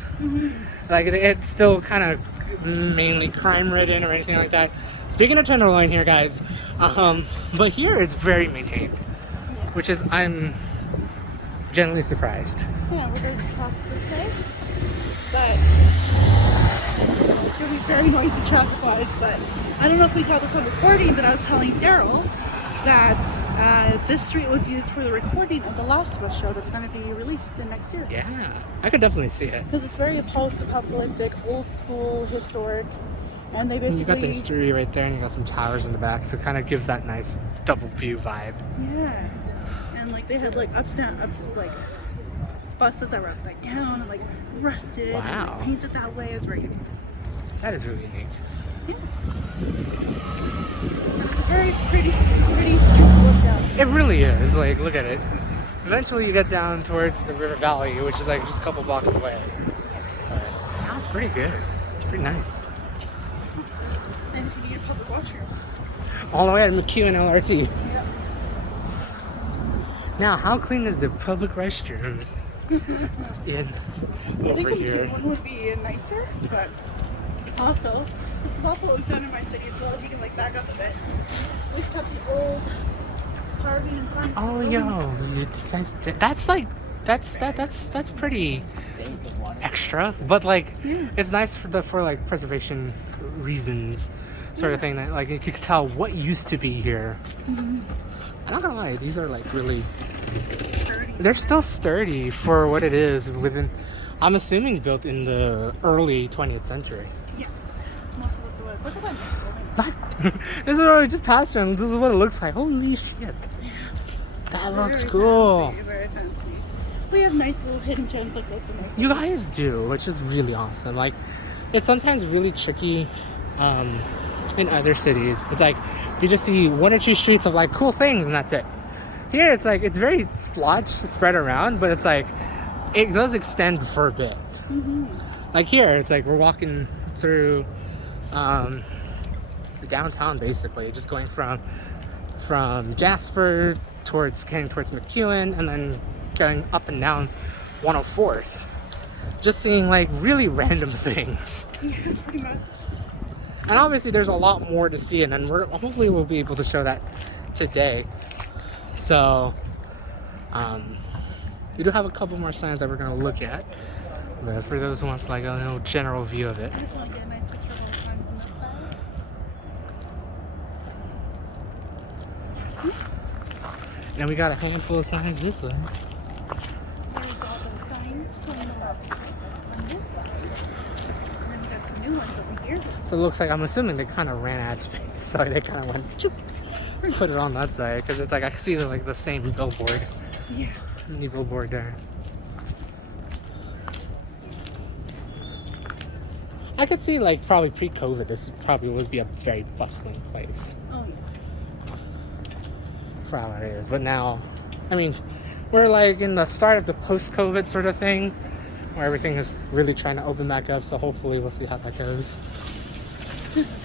Like it's still kind of mainly crime ridden or anything like that. Speaking of Tenderloin here, guys, but here it's very maintained, which is, I'm genuinely surprised. Yeah, we're going to talk today. But it's going to be very noisy traffic-wise, but I don't know if we caught this on recording, but I was telling Daryl that this street was used for the recording of the Last of Us show that's going to be released in next year. Yeah, I could definitely see it. Because it's very post-apocalyptic, old school, historic, and they basically... You got the history right there, and you got some towers in the back, so it kind of gives that nice double view vibe. Yeah, and like they had like like buses that were upside down and like rusted. Wow. And, like, painted that way. It's very unique. That is really unique. Yeah. And it's a very pretty street to look down. It really is. Like, look at it. Eventually, you get down towards the river valley, which is like just a couple blocks away. But now it's pretty good. It's pretty nice. And if you need a public washroom. All the way at McEwen LRT. Yep. Now, how clean is the public restrooms in I think over here? one would be nicer, but also, this is also what we've done in my city as well. If you can like back up a bit, we've kept the old carving and signs. Oh, yo, you guys did, that's pretty extra, but like it's nice for like preservation reasons, sort of thing. That like you could tell what used to be here. I'm not gonna lie, these are like really sturdy. They're still sturdy for what it is. I'm assuming built in the early 20th century. Yes, most of this was. Look at that. This is what we just passed around. This is what it looks like. Holy shit! That looks cool. Fancy, very fancy. We have nice little hidden gems like this. You guys do, which is really awesome. Like, it's sometimes really tricky in other cities. It's like you just see one or two streets of like cool things and that's it. Here it's like it's very splotched, it's spread around, but it's like it does extend for a bit. Like here, it's like we're walking through downtown basically, just going from Jasper heading towards McEwen, and then going up and down 104th. Just seeing like really random things. Yeah, pretty much. And obviously there's a lot more to see, and then hopefully we'll be able to show that today. So we do have a couple more signs that we're going to look at, but for those who wants like a little general view of it. I just want to get a nice picture of all the signs on this side. And we got a handful of signs this way. There's all the signs from the left side on this side. And then we got some new ones over here. So it looks like, I'm assuming they kind of ran out of space, so they kind of went choop, put it on that side, because it's like I can see like the same billboard. Yeah. Mini billboard there. I could see like probably pre-COVID this probably would be a very bustling place Oh, yeah. for how it is. But now, I mean, we're like in the start of the post-COVID sort of thing. where everything is really trying to open back up. So hopefully we'll see how that goes.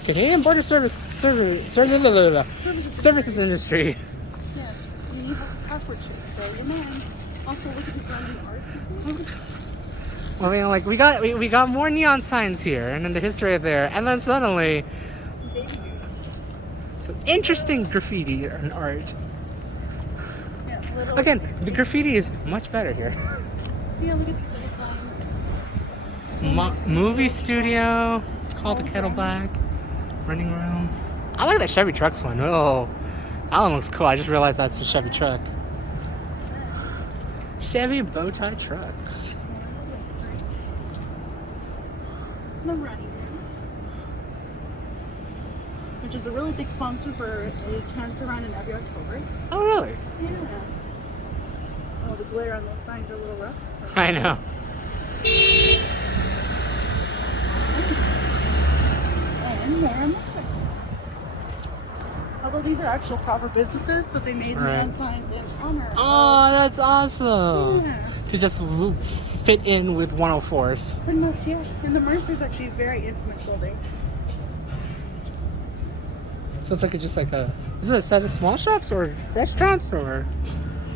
Canadian Border Services industry. Yes, you need a passport check, so you're mine. Also, look at the random art. I mean, like we got more neon signs here, and then the history of there, and then suddenly some interesting graffiti and art. Yeah, Again, the graffiti is much better here. Yeah, look at these little signs. Movie studio, call the kettle black, running room. I like that Chevy Trucks one. Oh, that one looks cool. I just realized that's a Chevy truck. Chevy Bowtie Trucks. The running room, which is a really big sponsor for a cancer run in every October. Oh, really? Yeah. Oh, the glare on those signs are a little rough. I know. And more on this side. Although these are actual proper businesses, but they made neon signs in honor. Oh, that's awesome. Yeah. To just fit in with 104th. Pretty much, yeah. And the Mercer's actually a very infamous building. So it's like is it a set of small shops or restaurants or?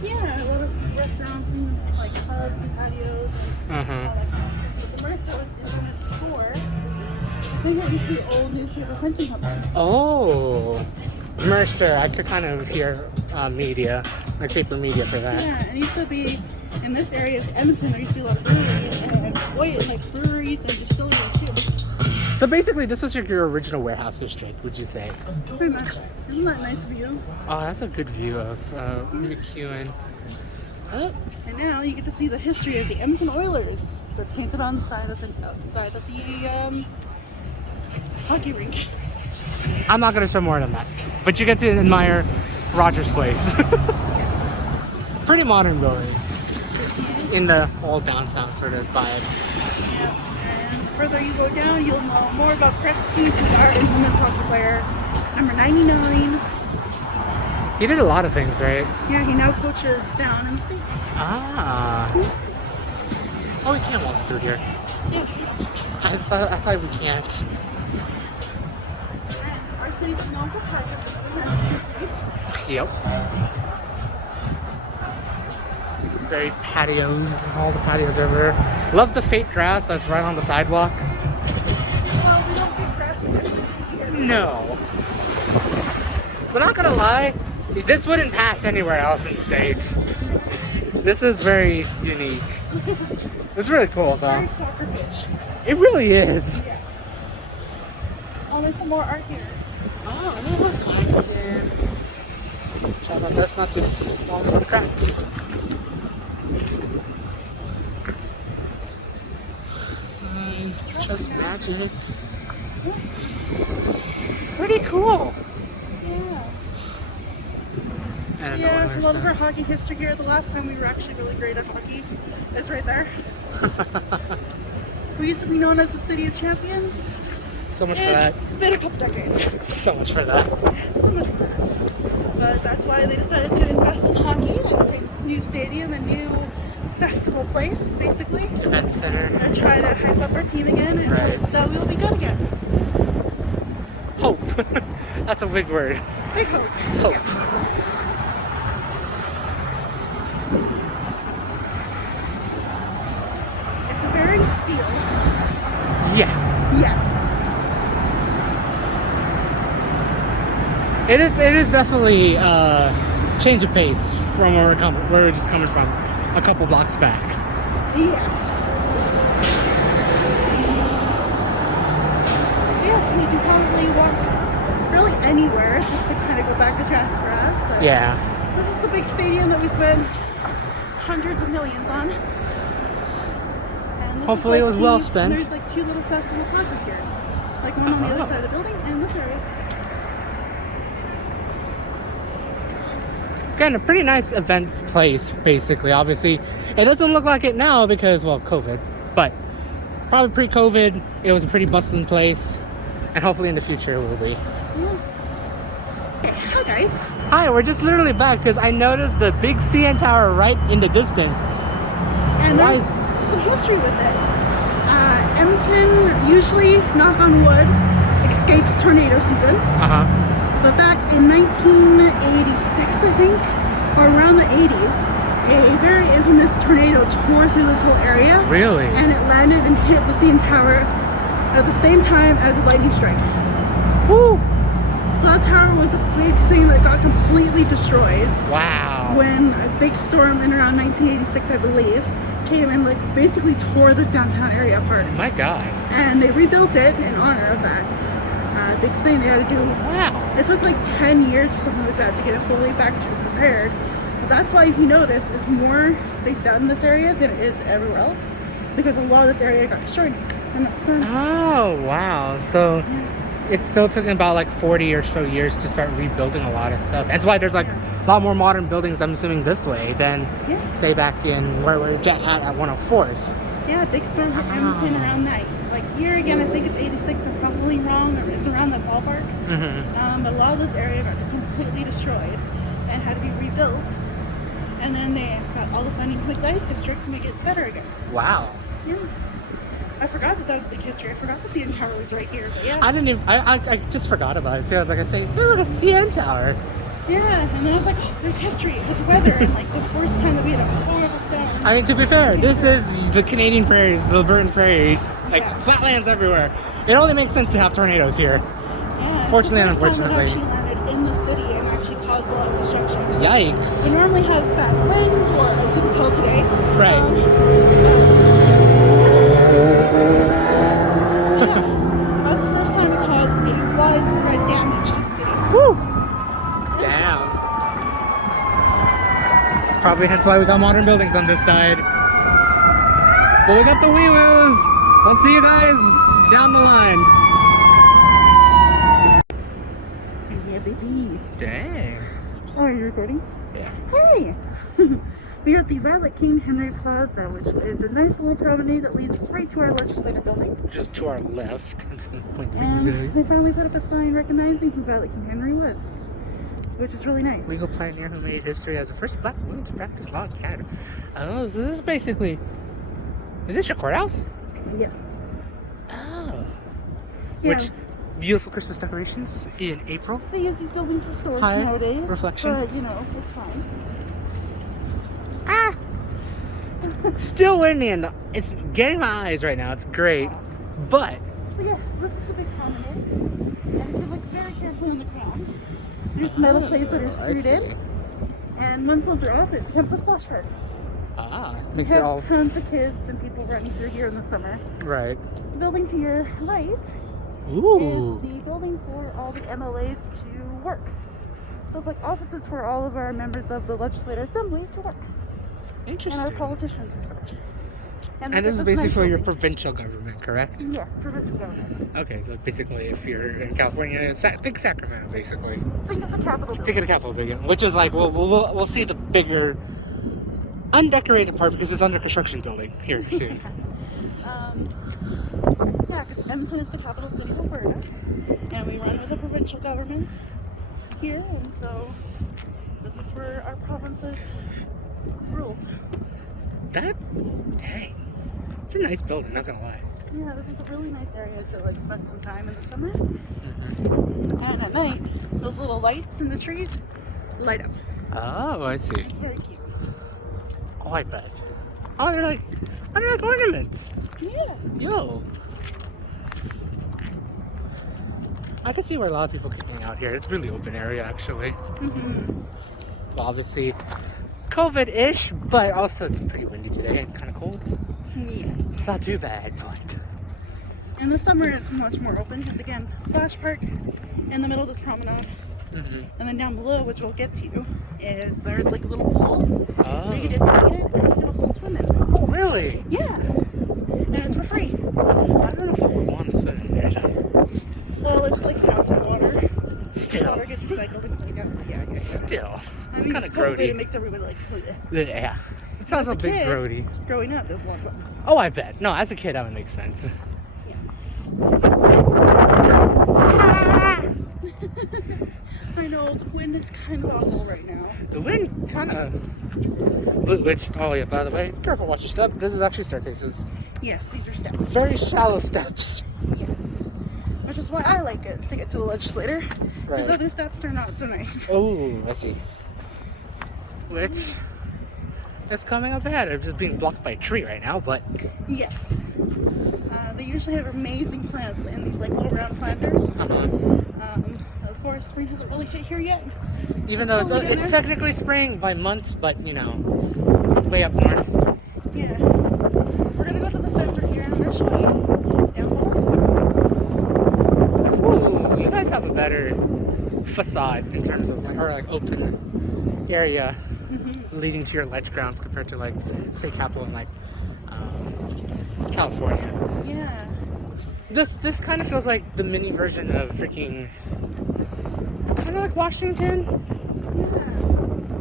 Yeah, a lot of restaurants and like pubs and patios and all that kind of stuff. But the Mercer was infamous before. I think it used to be old newspaper printing company. Oh, Mercer. I could kind of hear media, like paper media for that. Yeah, and it used to be in this area of Edmonton. There used to be a lot of breweries and breweries and distilleries too. So basically, this was your original warehouse district, would you say? Pretty much. Isn't that nice view? Oh, that's a good view of McEwen. Oh. And now you get to see the history of the Edmonton Oilers that's painted on the side of the hockey rink. I'm not going to show more than that, but you get to admire Rogers Place. Pretty modern building in the old downtown sort of vibe. Yeah. And further you go down, you'll know more about Gretzky, who's our infamous hockey player, number 99. He did a lot of things, right? Yeah, he now coaches down in the States. Ah. Oh, we can't walk through here. Yeah. I thought we can't. And our city's known for parks, as you can see. Yep. Very patios, all the patios over. Love the fake grass that's right on the sidewalk. Well, we don't get grass here. No. But not gonna lie, this wouldn't pass anywhere else in the States. This is very unique. It's really cool though. Very soccer pitch. It really is. Yeah. Oh, there's some more art here. Oh, I know what kind of here. Try my best not to fall into the cracks. Just magic. Pretty cool. Yeah. And Yeah, a lot of our hockey history here. The last time we were actually really great at hockey is right there. We used to be known as the City of Champions. So much for that. Been a couple decades. So much for that. So much for that. But that's why they decided to invest in hockey and create this new stadium, a new festival place, basically. Event center. And try to hype up our team again and hope that we'll be good again. Hope. That's a big word. Big hope. Hope. Yeah. It's very steel. Yeah. Yeah. It is definitely change of pace from where we're just coming from a couple blocks back. Yeah. Yeah, and you can probably walk really anywhere just to kind of go back to Jasper Ave. But Yeah. this is the big stadium that we spent hundreds of millions on. And this Hopefully is it was well spent. There's like two little festival plazas here. Like one on the other side of the building and this area. Again, a pretty nice events place, basically. Obviously, it doesn't look like it now because, well, COVID. But probably pre-COVID, it was a pretty bustling place. And hopefully in the future it will be. Yeah. Okay, hi guys. Hi, we're just literally back because I noticed the big CN Tower right in the distance. And Why that's some history with it. Edmonton usually, knock on wood, escapes tornado season. But back in 1986, I think, or around the 80s, a very infamous tornado tore through this whole area. Really? And it landed and hit the CN Tower at the same time as the lightning strike. Woo! So that tower was a big thing that got completely destroyed. Wow. When a big storm in around 1986, I believe, came and like basically tore this downtown area apart. My God. And they rebuilt it in honor of that big thing they had to do. Wow. It took like 10 years or something like that to get it fully back to prepared. But that's why, if you notice, it's more spaced out in this area than it is everywhere else, because a lot of this area got destroyed in that storm. Oh, wow. So it still took about like 40 or so years to start rebuilding a lot of stuff. That's why there's like a lot more modern buildings, I'm assuming, this way than, say, back in where we're at 104th. Yeah, big storm hit Edmonton around that like year again. I think it's 86. I'm probably wrong, or it's around that ballpark. But a lot of this area got completely destroyed and had to be rebuilt. And then they got all the funding to make the ice district to make it better again. Wow. Yeah. I forgot that was big history. I forgot the CN Tower was right here. But yeah. I didn't even. I just forgot about it too. I was like, I say, hey, look, a CN Tower. Yeah, and then I was like, oh, there's history with weather, and like the first time that we had a horrible storm. I mean, to be fair, this is the Canadian prairies, the Albertan prairies, like flatlands everywhere. It only makes sense to have tornadoes here. Yeah. Fortunately and it's the first unfortunately. time it actually landed in the city and actually caused a lot of destruction. Yikes. We normally have bad wind, or as you can tell today. Right. Yeah, that was the first time it caused a widespread damage to the city. Woo! Damn. Probably hence why we got modern buildings on this side. But we got the wee-woos. I'll see you guys down the line. Yeah, baby. Dang. Oh, are you recording? Yeah. Hey! We are at the Violet King Henry Plaza, which is a nice little promenade that leads right to our legislative building. Just to our left. I'm just going to point to you And guys. they finally put up a sign recognizing who Violet King Henry was, which is really nice. Legal pioneer who made history as the first black woman to practice law in Canada. Oh, so this is basically... Is this your courthouse? Yes. Oh. Yeah. Which beautiful Christmas decorations in April. They use these buildings for storage High nowadays. reflection. But, you know, it's fine. Ah! Still windy and it's getting my eyes right now. It's great. But... So yes, this is the big promenade. And if you look very carefully on the ground, there's metal plates that are screwed in. And once those are off, it becomes a splash pad. Ah, We makes it have all... tons of kids and people running through here in the summer. Right. The building to your right Ooh. is the building for all the MLAs to work. So it's like offices for all of our members of the Legislative Assembly to work. Interesting. And our politicians and such. And they this get is this nice basically your building. provincial government, correct? Yes, provincial government. Okay, so basically if you're in California, think Sacramento, basically. Think of the Capitol building. Think of the Capitol building, which is like, we'll see the bigger, undecorated part because it's under construction building here soon. Yeah, because Edmonton is the capital city of Alberta, and we run with a provincial government here, and so this is where our province's rules. Dang. It's a nice building, not gonna lie. Yeah, this is a really nice area to like spend some time in the summer. Mm-hmm. And at night, those little lights in the trees light up. Oh, I see. It's very cute. Oh, I bet. Oh, they're like ornaments. Yeah. Yo. I can see where a lot of people kicking out here. It's a really open area, actually. Mm-hmm. Well, obviously, COVID-ish, but also it's pretty windy today and kind of cold. Yes. It's not too bad, but... In the summer, it's much more open because, again, splash park in the middle of this promenade. Mm-hmm. And then down below, which we'll get to, is there's like little pools Oh. where you get to eat it and you can also swim in. Really? Yeah. And it's for free. I don't know if I would want to swim in there, though. Well, it's like fountain water. Still. Water gets recycled and cleaned up. Yeah, I guess. Still. It's I mean, kind of it's COVID, It grody. makes everybody like, bleh. Yeah. It sounds a As a bit kid, grody. Growing up, it was a lot of fun. Oh, I bet. No, as a kid, that would make sense. I know, the wind is kind of awful right now. The wind kind of... Which, oh yeah, by the way, careful, watch your step. This is actually staircases. Yes, these are steps. Very shallow steps. Yes. Which is why I like it, to get to the legislator. Right. Because other steps are not so nice. Oh, I see. Which is coming up ahead. It's just being blocked by a tree right now, but... Yes. They usually have amazing plants in these like little round planters. Of course, spring hasn't really hit here yet. Even though it's technically spring by months, but you know, way up north. Yeah. We're gonna go to the center here and I'm gonna show you down below. Ooh, you guys have a better facade in terms of like open area leading to your ledge grounds compared to like state capital in like California. Yeah. This kind of feels like the mini version of freaking kind of like Washington. Yeah.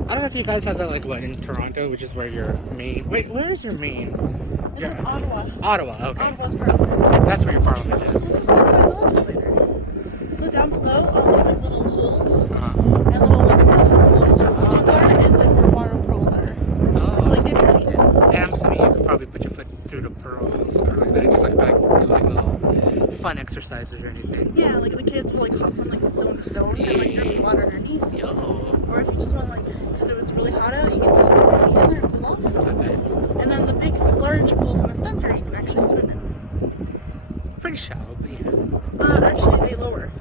I don't know if you guys have that like what in Toronto, which is where your main. Wait, where is your main? It's in Ottawa. Ottawa. Okay. Ottawa's parliament. That's where your parliament is. This is inside the legislator. So down below, all these like little holes Uh-huh. and little like little circles. Those are is like where water pearls are. Oh. Like dip your feet in. And I'm assuming you could probably put your foot through the pearls or like that. Just like do like little fun exercises or anything. Yeah, like the kids will like hop from like stone to stone and like drip water underneath. Yo. Or if you just want like, because if it's really hot out, you can just stick your feet in there and cool off. I bet. And then the big large pools in the center you can actually swim in. Pretty shallow, but you know. Actually they lower.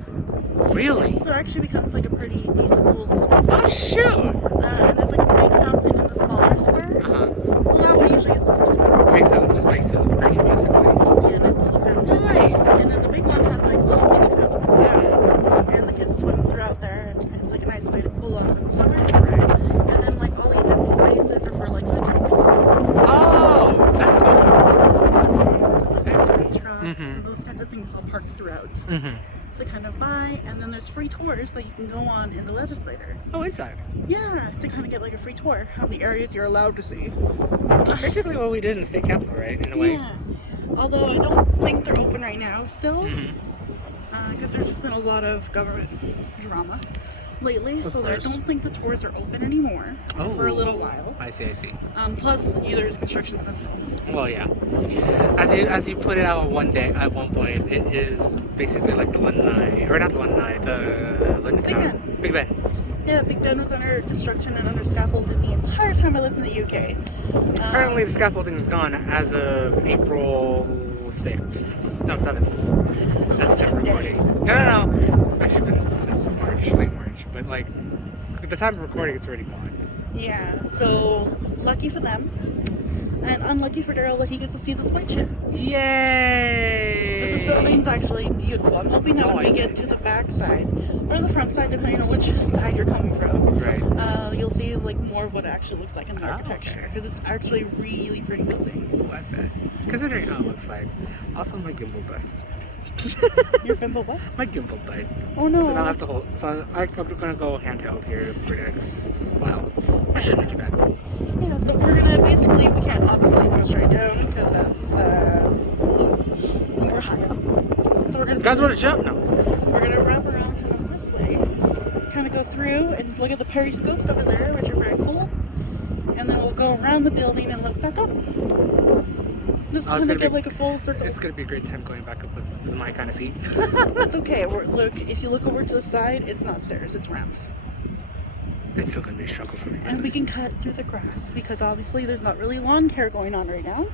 Really? So it actually becomes like a pretty decent pool to swim in. Oh shoot! And there's like a big fountain in the smaller square. So that one usually isn't for swimming. Makes it look pretty basically. Yeah, there's the little fountain. Nice. And then the big one has like little mini fountains too. Yeah. And the kids swim throughout there and it's like a nice way to cool off in the summer. Right. And then like all these empty spaces are for like food trucks. Oh, that's cool. Like ice cream trucks and those kinds of things all parked throughout. To kind of buy, and then there's free tours that you can go on in the legislator. Oh, inside. Yeah, to kind of get like a free tour of the areas you're allowed to see. Basically what we did in the state capitol, right? In a way. Yeah. Although I don't think they're open right now still. Because there's just been a lot of government drama lately, so I don't think the tours are open anymore for a little while. I see. Plus, there's construction essential. Well, yeah. As you put it out one day, at one point, it is basically like the London, or not the London, the London Big Tower. Ben. Big Ben. Yeah, Big Ben was under construction and under scaffolding the entire time I lived in the UK. Apparently, the scaffolding is gone as of April 6th. No, 7th. So That's the it's a day. recording. No. Actually, been since March, late March. But like, at the time of recording, it's already gone. Yeah, so lucky for them. And unlucky for Daryl that he gets to see this white shit. Yay! Because this building's actually beautiful. I'm hoping that when we get to the back side, or the front side, depending on which side you're coming from, Right. You'll see like more of what it actually looks like in the architecture. Okay. Because it's actually a really pretty building. Ooh, I bet. Considering how it looks like. Also, my gimbal died. Your gimbal what? My gimbal died. Oh no. So now I have to hold. So I'm gonna go handheld here for the next while. That shouldn't be too bad. Yeah, so we're gonna basically, we can't obviously go straight down because that's we're high up. So we're gonna. You guys want to jump? No. We're gonna wrap around kind of this way, kind of go through and look at the periscopes over there, which are very cool. And then we'll go around the building and look back up. Just kind of get like a full circle. It's gonna be a great time going back up with my kind of feet. That's okay. Look, if you look over to the side, it's not stairs, it's ramps. It's still gonna be a struggle for me. And we can cut through the grass because obviously there's not really lawn care going on right now.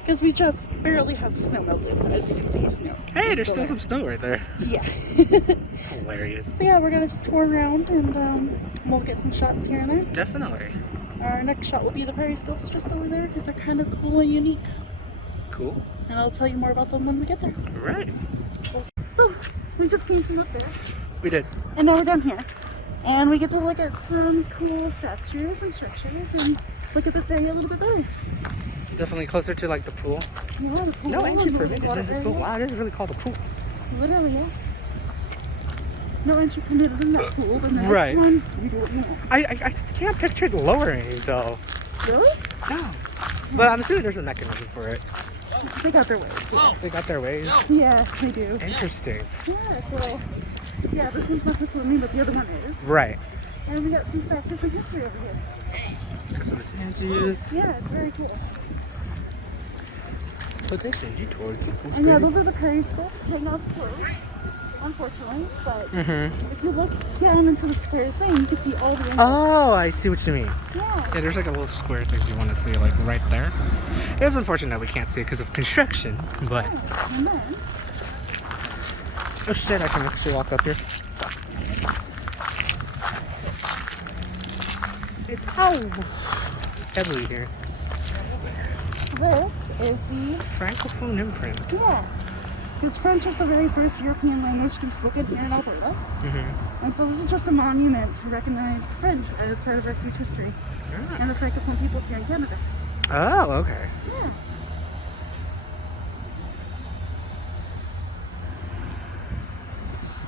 Because we just barely have the snow melted, as you can see, snow. Hey, there's still some snow right there. Yeah. It's hilarious. So yeah, we're gonna just tour around and we'll get some shots here and there. Definitely. Our next shot will be the periscopes just over there because they're kind of cool and unique. Cool. And I'll tell you more about them when we get there. Right. So, we just came from up there. We did. And now we're down here. And we get to look at some cool statues and structures and look at this area a little bit better. Definitely closer to like the pool. Yeah, the pool. No entry and the permit water in this pool. area. Wow, it is really called a pool. Literally, yeah. No entry permitted in that pool, but the next Right. one, you do what you want. I can't picture it lowering though. Really? No. But I'm assuming there's a mechanism for it. They got their ways. They got their ways. Yeah, they do. Interesting. Yeah, so Yeah, this one's not for swimming, but the other one is. Right. And we got some statues of history over here. Got some statues. Yeah, it's very cool. Quotation detour. And yeah, those are the Prairie Schools. Right now it's closed, unfortunately. But if you look down into the square thing, you can see all the angles. Oh, I see what you mean. Yeah. Yeah, there's like a little square thing you want to see, like right there. It is unfortunate that we can't see it because of construction, but. Yeah. And then. Oh shit! I can actually walk up here. It's heavily here. This is the Francophone imprint. Yeah, because French was the very first European language to be spoken here in Alberta. And so this is just a monument to recognize French as part of our huge history and the Francophone peoples here in Canada. Oh, okay. Yeah.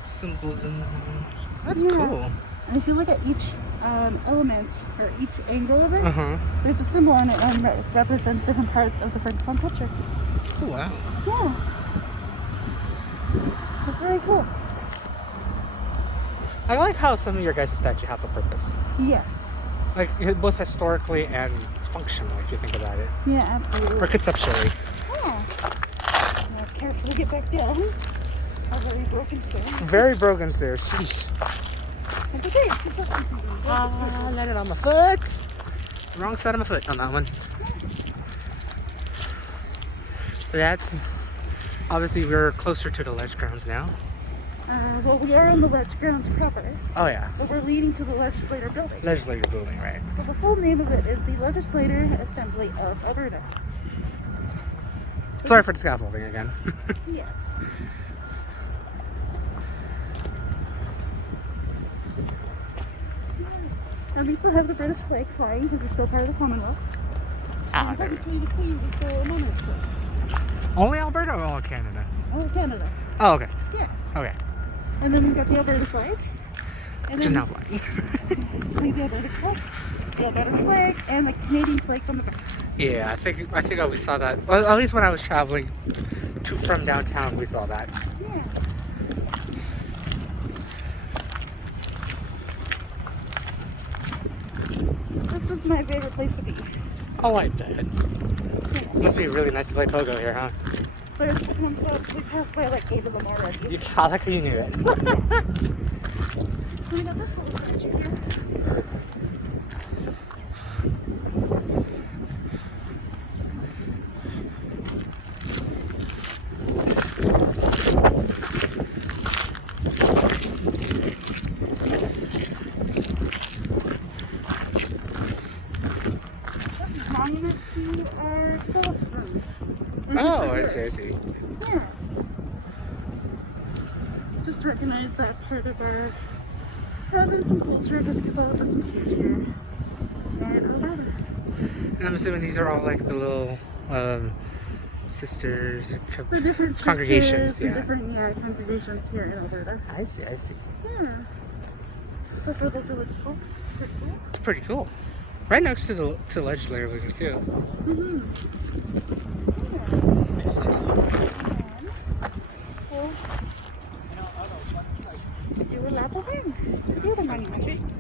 Symbolism. That's cool. And if you look at each element or each angle of it, there's a symbol on it and it represents different parts of the Francophone culture. Oh, wow. Yeah. That's very cool. I like how some of your guys' statues have a purpose. Yes. Like, both historically and functionally, if you think about it. Yeah, absolutely. Or conceptually. Yeah. Now, carefully get back down. A very broken stairs. Very broken stairs. Jeez. It's okay. It's just I landed on my foot. Wrong side of my foot on that one. So that's obviously we're closer to the ledge grounds now. Well, we are on the ledge grounds proper. Oh yeah. But we're leading to the legislator building. Legislature building, right? So the full name of it is the Legislator Assembly of Alberta. Sorry for the scaffolding again. Yeah. And we still have the British flag flying because we're still part of the Commonwealth. Ah, And technically the Queen is still a monarch place. only Alberta or all Canada? Oh, Canada. Oh, okay. Yeah. Okay. And then we've got the Alberta flag. And Just then now flying. we the Alberta cross, the Alberta flag, and the Canadian flags on the back. Yeah, I think I always saw that. Well, at least when I was traveling from downtown, we saw that. Yeah. This is my favorite place to be. I like that. Must be really nice to play pogo here, huh? There's Pokemon stops. We passed by like 8 of them already. I like how you knew it. We got this little statue here. Monument to our Catholicism. Oh, I see. Yeah. Just to recognize that part of our province and culture because Catholicism is huge here in Alberta. And I'm assuming these are all like the little sisters, The different congregations, churches and yeah. different congregations here in Alberta. I see. Yeah. So for those religious folks, pretty cool. It's pretty cool. Right next to the legislature building too. Do a lap around to the other monuments.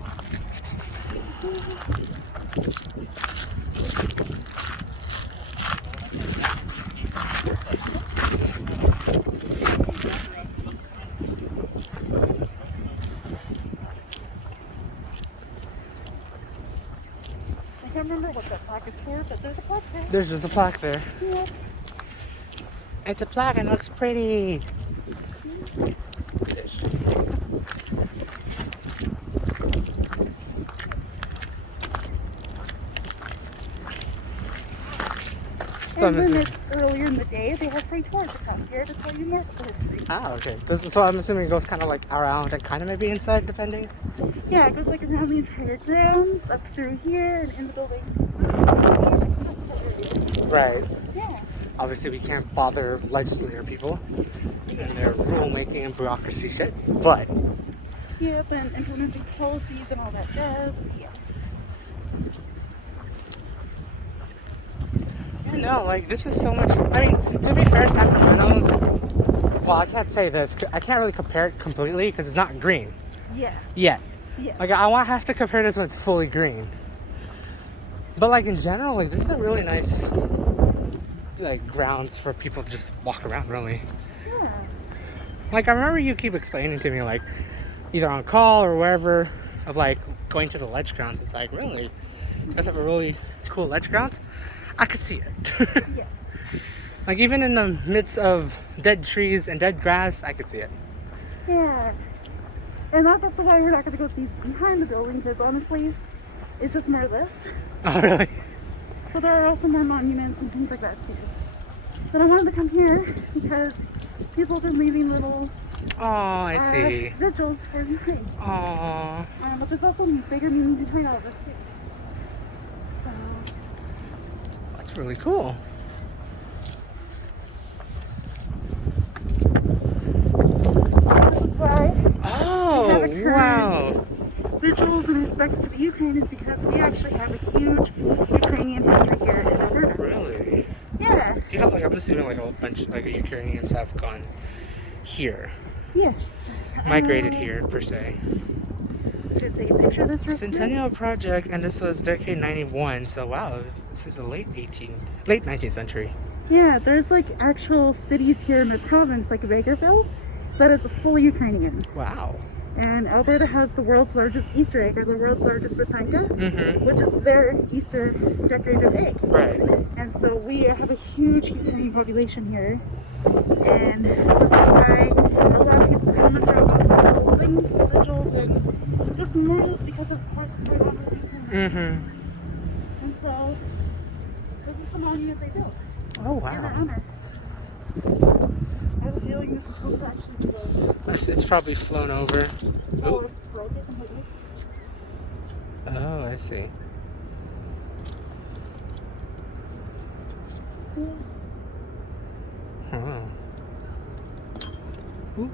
I can't remember what that plaque is for, but there's a plaque there. There's just a plaque there. Yeah. It's a plaque and it looks pretty. So And when it's earlier in the day, they have free tours across here to tell you more about the history. Ah, okay. So I'm assuming it goes kind of like around and kind of maybe inside, depending. Yeah, it goes like around the entire grounds, up through here, and in the building. Right. Yeah. Obviously, we can't bother legislator people and their rulemaking and bureaucracy shit, but Yep, and implementing policies and all that jazz. Yeah. yeah, no, like this is so much. I mean, to be fair, Sacramento's well, I can't say this. I can't really compare it completely because it's not green Yeah. yet. Yeah. Like, I have to compare this when it's fully green. But, like, in general, like, this is a really nice, like, grounds for people to just walk around, really. Yeah. Like, I remember you keep explaining to me, like, either on call or wherever, of, like, going to the ledge grounds. It's like, really? You guys have a really cool ledge grounds? I could see it. Yeah. Like, even in the midst of dead trees and dead grass, I could see it. Yeah. And that's also why we're not going to go see behind the building, because honestly, it's just more of this. Oh, really? So there are also more monuments and things like that too. But I wanted to come here because people have been leaving little Oh, I see. vigils for Ukraine. Oh. But there's also bigger meaning behind all of this too. So, That's really cool. this is why Oh, we have a current wow. vigils in respects to the Ukraine, is because we actually have a huge Ukrainian history here in Alberta. Really? Yeah. Do you have, like, I'm assuming, like, a whole bunch, like, Ukrainians have gone here. Yes. Migrated here, per se. So take a picture of this right Centennial project, and this was decade 91, so wow, this is the late 19th century. Yeah, there's like actual cities here in the province, like Bakerville, that is fully Ukrainian. Wow. And Alberta has the world's largest Easter egg, or the world's largest Basanka, Mm-hmm. which is their Easter decorated egg. Right. And so we have a huge Ukrainian population here. And this is why a lot of people come and drop off little things, sigils, and just murals, because of course it's going on with Ukraine. Mm-hmm. And so this is the monument they built. Oh, In their wow. honor. I have a feeling this is supposed to actually be the... It's probably flown over. Oh, it's broken completely. Oh, I see. Yeah. Oh. Oop.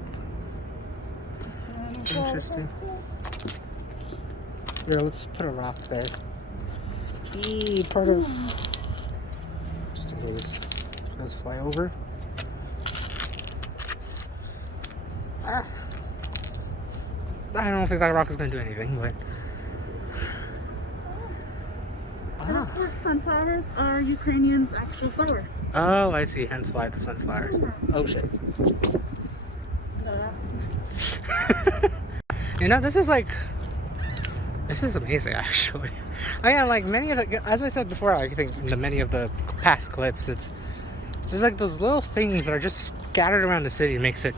And so Interesting. that's this. Here, let's put a rock there. Part of... Just in case it does fly over. Ah. I don't think that rock is going to do anything, but... And of course, sunflowers are Ukrainians' actual flower. Oh, I see. Hence why the sunflowers. Oh, shit. You know, this is amazing, actually. Again, like many of the, as I said before, I think in many of the past clips, it's just like those little things that are just scattered around the city makes it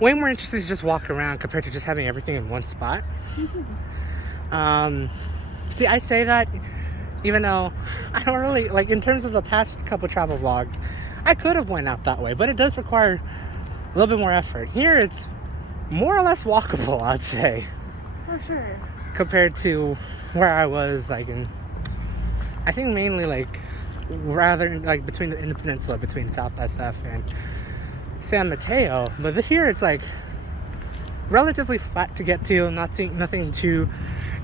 way more interesting to just walk around compared to just having everything in one spot. See, I say that even though I don't really, like, in terms of the past couple travel vlogs, I could have went out that way, but it does require a little bit more effort. Here, it's more or less walkable, I'd say, For sure. compared to where I was, like, I think mainly, like, rather, like, in the peninsula, between South SF and San Mateo. But here, it's, like, relatively flat to get to, nothing too,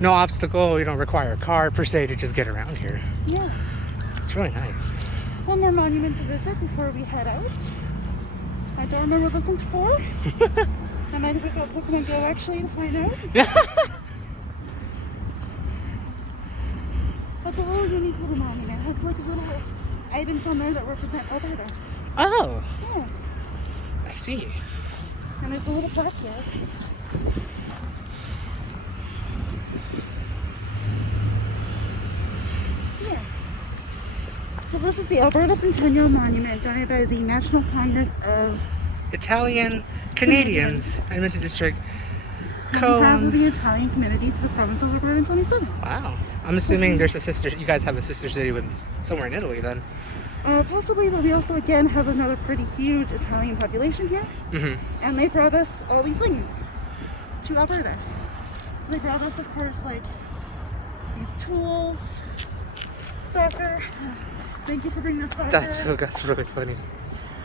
no obstacle. You don't require a car, per se, to just get around here. Yeah. It's really nice. One more monument to visit before we head out. I don't remember what this one's for. I might have to go Pokemon Go actually to find out. But the little unique little monument has like little items on there that represent Alberta. Oh, Yeah. I see. And there's a little plaque here. Yeah. So this is the Alberta Centennial Monument donated by the National Congress of Italian Canadians, Edmonton District. on behalf of the Italian community to the province of Alberta in 27. Wow. I'm assuming there's a sister. You guys have a sister city with somewhere in Italy, then. Possibly, but we also again have another pretty huge Italian population here, Mm-hmm. and they brought us all these things to Alberta. So they brought us, of course, like these tools, soccer. Thank you for bringing us soccer. That's really funny.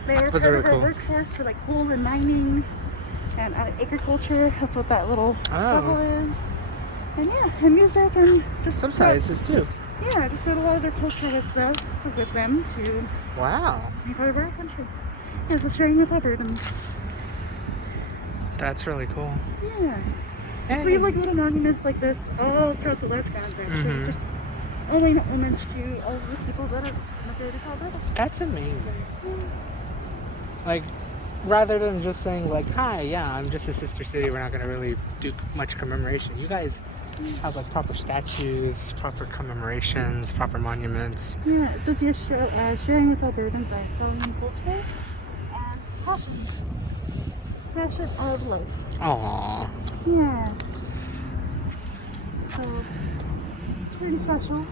They are That's part really of our cool. workforce for like coal and mining and agriculture. That's what that little circle is. And yeah, and music and just Some sciences too. Yeah, just brought a lot of their culture with them to Wow. be part of our country. Yeah, so sharing with Albertans. That's really cool. Yeah. So we have like little monuments like this all throughout the large grounds, actually. Just owing homage to all of the people that have migrated to Alberta. That's amazing. Like, rather than just saying like, hi, yeah, I'm just a sister city, we're not going to really do much commemoration. You guys have like proper statues, proper commemorations, proper monuments. Yeah, it says here sharing with Albertans our Skyline culture and passion of life. Aww. Yeah. So it's pretty special.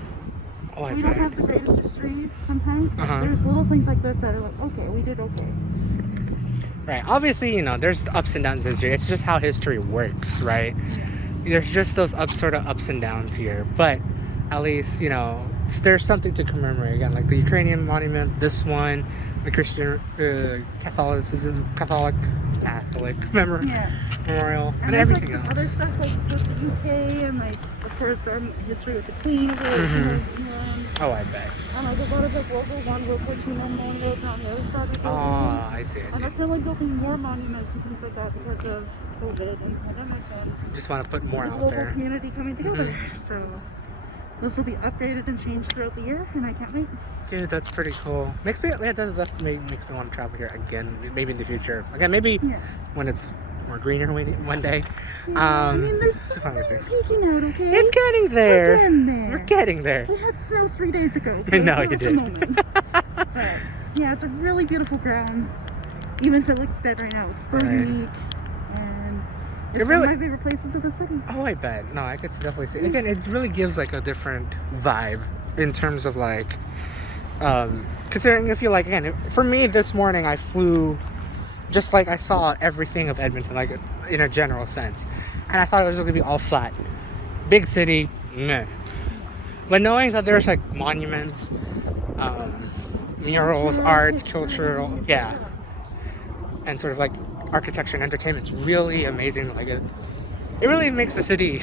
Oh, I we bet. don't have the greatest history sometimes, but there's little things like this that are like, okay, we did okay. Right. Obviously, you know, there's ups and downs in history. It's just how history works, right? Yeah. There's just those sort of ups and downs here. But at least, you know, there's something to commemorate. Again, like the Ukrainian monument, this one, the Christian Catholic memorial, and everything like else. Other stuff like with the UK and like, of course, history with the Queen of England. Oh, I bet. I know there's a lot of like World War I, World War II memorials on the other side of the building. Oh, I see. And they're currently building more monuments and things like that because of COVID and pandemic and Just want to put more the out global there. community coming together. So those will be upgraded and changed throughout the year, and I can't wait. Dude, that's pretty cool. That definitely makes me want to travel here again. Maybe in the future. Again, maybe when it's more greener one day. I mean, there's still peeking out, okay? It's getting there. We're We're getting there. We had snow 3 days ago. I know you That was did. a moment. But yeah, it's a really beautiful grounds. Even if it looks dead right now, it's still unique. And it's one of my favorite places of the city. Oh, I bet. No, I could definitely see. Again, it really gives like a different vibe in terms of like, considering if you like, again, for me this morning I flew, just like I saw everything of Edmonton, like in a general sense. And I thought it was just gonna be all flat. Big city, meh. But knowing that there's like monuments, murals, art, cultural, yeah. And sort of like architecture and entertainment's really amazing. Like it really makes the city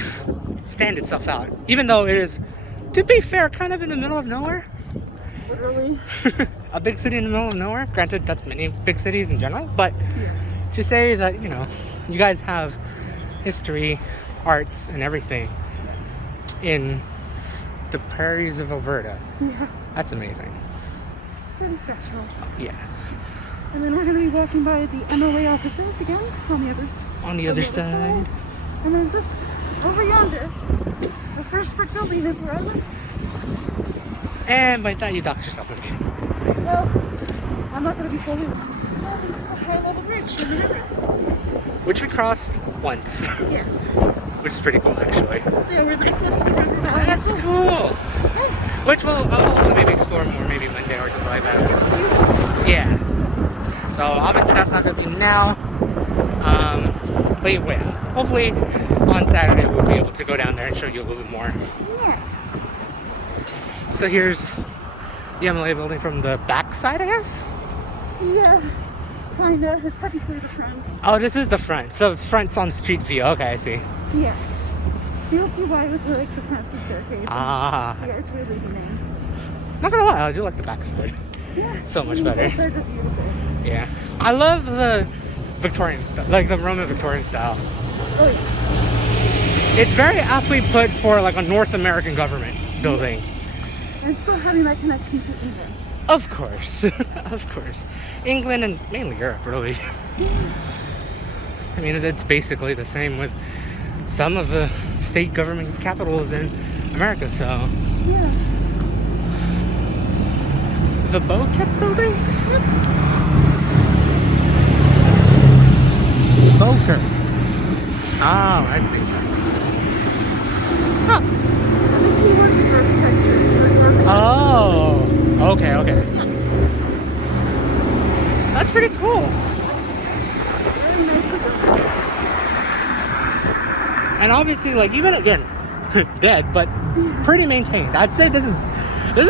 stand itself out. Even though it is, to be fair, kind of in the middle of nowhere. Literally. A big city in the middle of nowhere. Granted, that's many big cities in general, but to say that, you know, you guys have history, arts, and everything in the prairies of Alberta. Yeah. That's amazing. Pretty special. Yeah. And then we're going to be walking by the MLA offices again On the other side. And then just over yonder, the first brick building is where I live. And by that you docked yourself. I'm kidding. Well, I'm not going to be fully a high-level bridge in the river. Which we crossed once. Yes. Which is pretty cool, actually. So yeah, we're that close to the river. That's cool. Which I'll hopefully maybe explore more, maybe Monday or something like that. Yeah. So obviously that's not going to be now. But yeah, hopefully on Saturday we'll be able to go down there and show you a little bit more. Yeah. So here's the MLA building from the back side, I guess? Yeah. Kinda. It's technically the front. Oh, this is the front. So front's on street view. Okay, I see. Yeah. You'll see why with like the Francis staircase. Ah. The archway leading in. Not gonna lie, I do like the back side. Yeah. So much better. Both sides are beautiful. Yeah. I love the Victorian style, like the Roman Victorian style. Oh yeah. It's very aptly put for like a North American government building. And still having that connection to England. Of course. Of course. England and mainly Europe, really. I mean, it's basically the same with some of the state government capitals in America, so. Yeah. The Beauchamp building? Yep. Beauchamp. Oh, I see. Huh. I think he was the architecture. Oh, okay. That's pretty cool. Very nicely done. And obviously, like, even again, dead, but pretty maintained. I'd say this is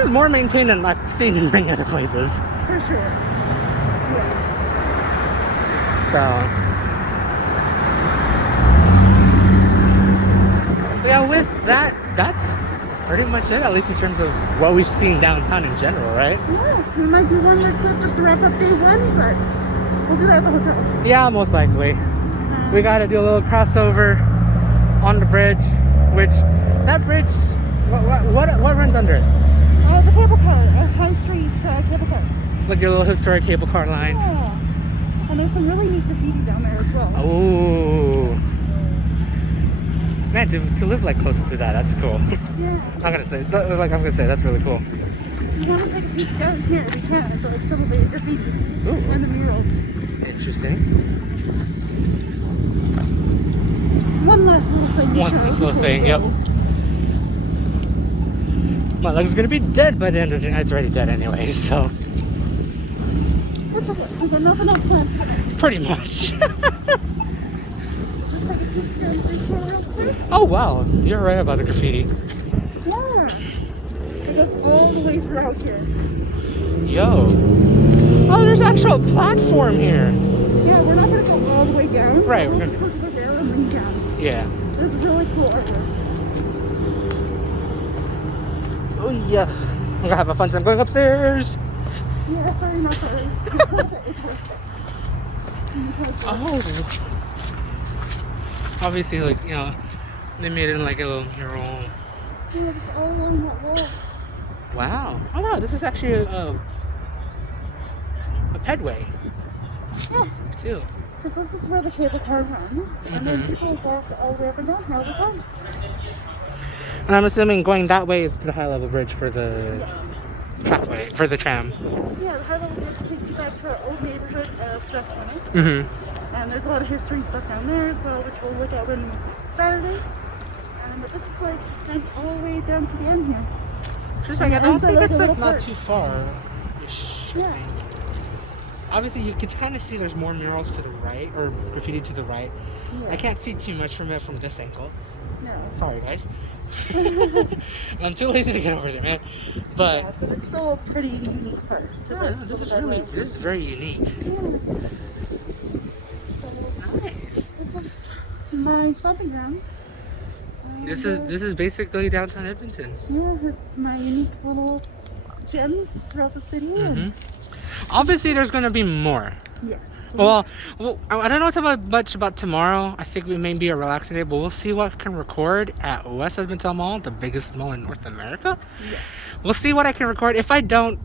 more maintained than I've seen in many other places. For sure. Yeah. So, yeah, with that, that's pretty much it, at least in terms of what we've seen downtown in general, right? Yeah, we might do one more clip just to wrap up day one, but we'll do that at the hotel. Yeah, most likely. we gotta do a little crossover on the bridge, which that bridge, what runs under it? The cable car, High Street cable car. Like your little historic cable car line. Yeah. And there's some really neat graffiti down there as well. Oh. Man, to live like close to that's cool. Yeah. I'm gonna say that's really cool. If you want to take a peek down here, we can. For like some of the graffiti Ooh. and the murals. Interesting. One last little thing. One last little thing, yep. My leg's gonna be dead by the end of the night. It's already dead anyway, so. It's okay. We got nothing else planned. Pretty much. Oh wow, you're right about the graffiti. Yeah. It goes all the way throughout here. Yo. Oh, there's actual platform here. Yeah, we're not gonna go all the way down. Right. We're just going to go down and then down. Yeah. There's really cool artwork. Oh yeah. I'm gonna have a fun time going upstairs. Yeah, sorry, not sorry. It's worth it. It's worth it. Oh. Obviously, like, you know, they made it in like a little mural. Yeah, just all along that wall. Wow. Oh wow, this is actually a pedway. Yeah. Too. Because this is where the cable car runs. And then people walk all the way up and down here all the time. And I'm assuming going that way is to the high level bridge for the trackway, for the tram. Yeah, the high level bridge takes you back to our old neighborhood of Centennial. And there's a lot of history stuff down there as well, which we'll look at on Saturday. But this is like, runs all the way down to the end here. Just like, I don't think it's like not part. too far. Yeah. Obviously, you can kind of see there's more murals to the right, or graffiti to the right. Yeah. I can't see too much from it from this angle. No. Sorry, guys. I'm too lazy to get over there, man. But, yeah, but it's still a pretty unique part. Yeah, this is very unique. Yeah. So, Nice. this is my stomping grounds. This is basically downtown Edmonton. Yeah, it's my unique little gems throughout the city. Obviously, there's going to be more. Yes. Well, I don't know much about tomorrow. I think we may be a relaxing day, but we'll see what I can record at West Edmonton Mall, the biggest mall in North America. Yes. We'll see what I can record. If I don't,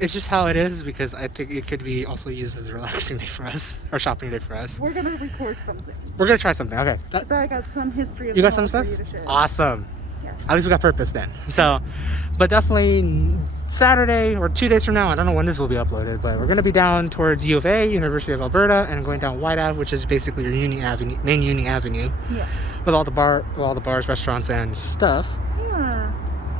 it's just how it is, because I think it could be also used as a relaxing day for us, or shopping day for us. We're gonna record something. We're gonna try something. Okay. So I got some history of You got the some mall stuff? for you to share. Awesome. Yeah. At least we got purpose then. So, but definitely Saturday or 2 days from now, I don't know when this will be uploaded, but we're going to be down towards U of A, University of Alberta, and going down White Ave, which is basically your main Union Avenue, Yeah. with all the bars, restaurants, and stuff. Yeah.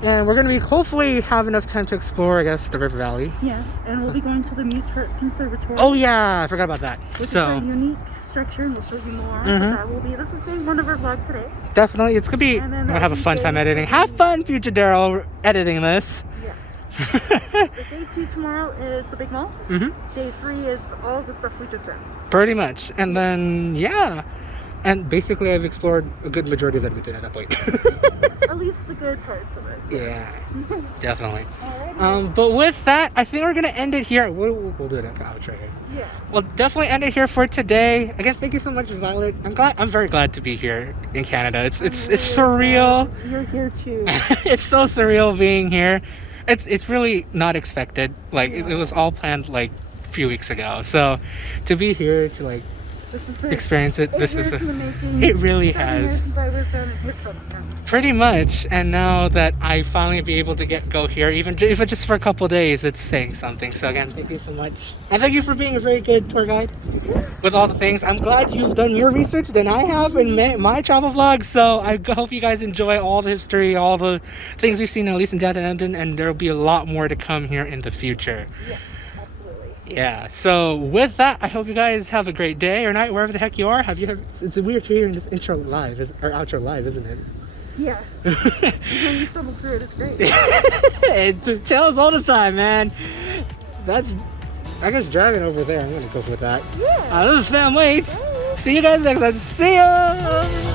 And we're going to be hopefully have enough time to explore, I guess, the River Valley. Yes, and we'll be going to the Mute Conservatory. Oh yeah, I forgot about that. Which So is a unique structure, and we'll show you more. But that will be. This is day one of our vlog today. definitely, it's gonna be. And I'm then gonna have a fun time editing. Have fun, future Daryl, editing this. Yeah. So day 2 tomorrow is the big mall. Day 3 is all the stuff we just said. Pretty much, and then yeah, and basically I've explored a good majority of Edmonton at that point. At least the good parts of it. Yeah, definitely. Alrighty. But with that, I think we're gonna end it here. We'll do it like an outro here. Yeah. We'll definitely end it here for today. Again, thank you so much, Violet. I'm very glad to be here in Canada. It's surreal. You're here too. It's so surreal being here. It's really not expected. Like it was all planned like a few weeks ago. So to be here to like This is the experience it, this is in the making. it really 7 has. years since I was down in Whistler. Pretty much, and now that I finally be able to go here, even if it's just for a couple days, it's saying something. So again, thank you so much, and thank you for being a very good tour guide with all the things. I'm glad you've done your research than I have in my travel vlogs. So I hope you guys enjoy all the history, all the things we've seen, at least in downtown Edmonton, and there'll be a lot more to come here in the future. Yes, absolutely. Yeah. So with that, I hope you guys have a great day or night wherever the heck you are. It's weird hearing this intro live or outro live, isn't it? Yeah. When you stumble through it, it's great. It tells all the time, man. That's, I guess, Dragon over there. I'm gonna go with that. Yeah. This is Fam Waits. See you guys next time. See ya.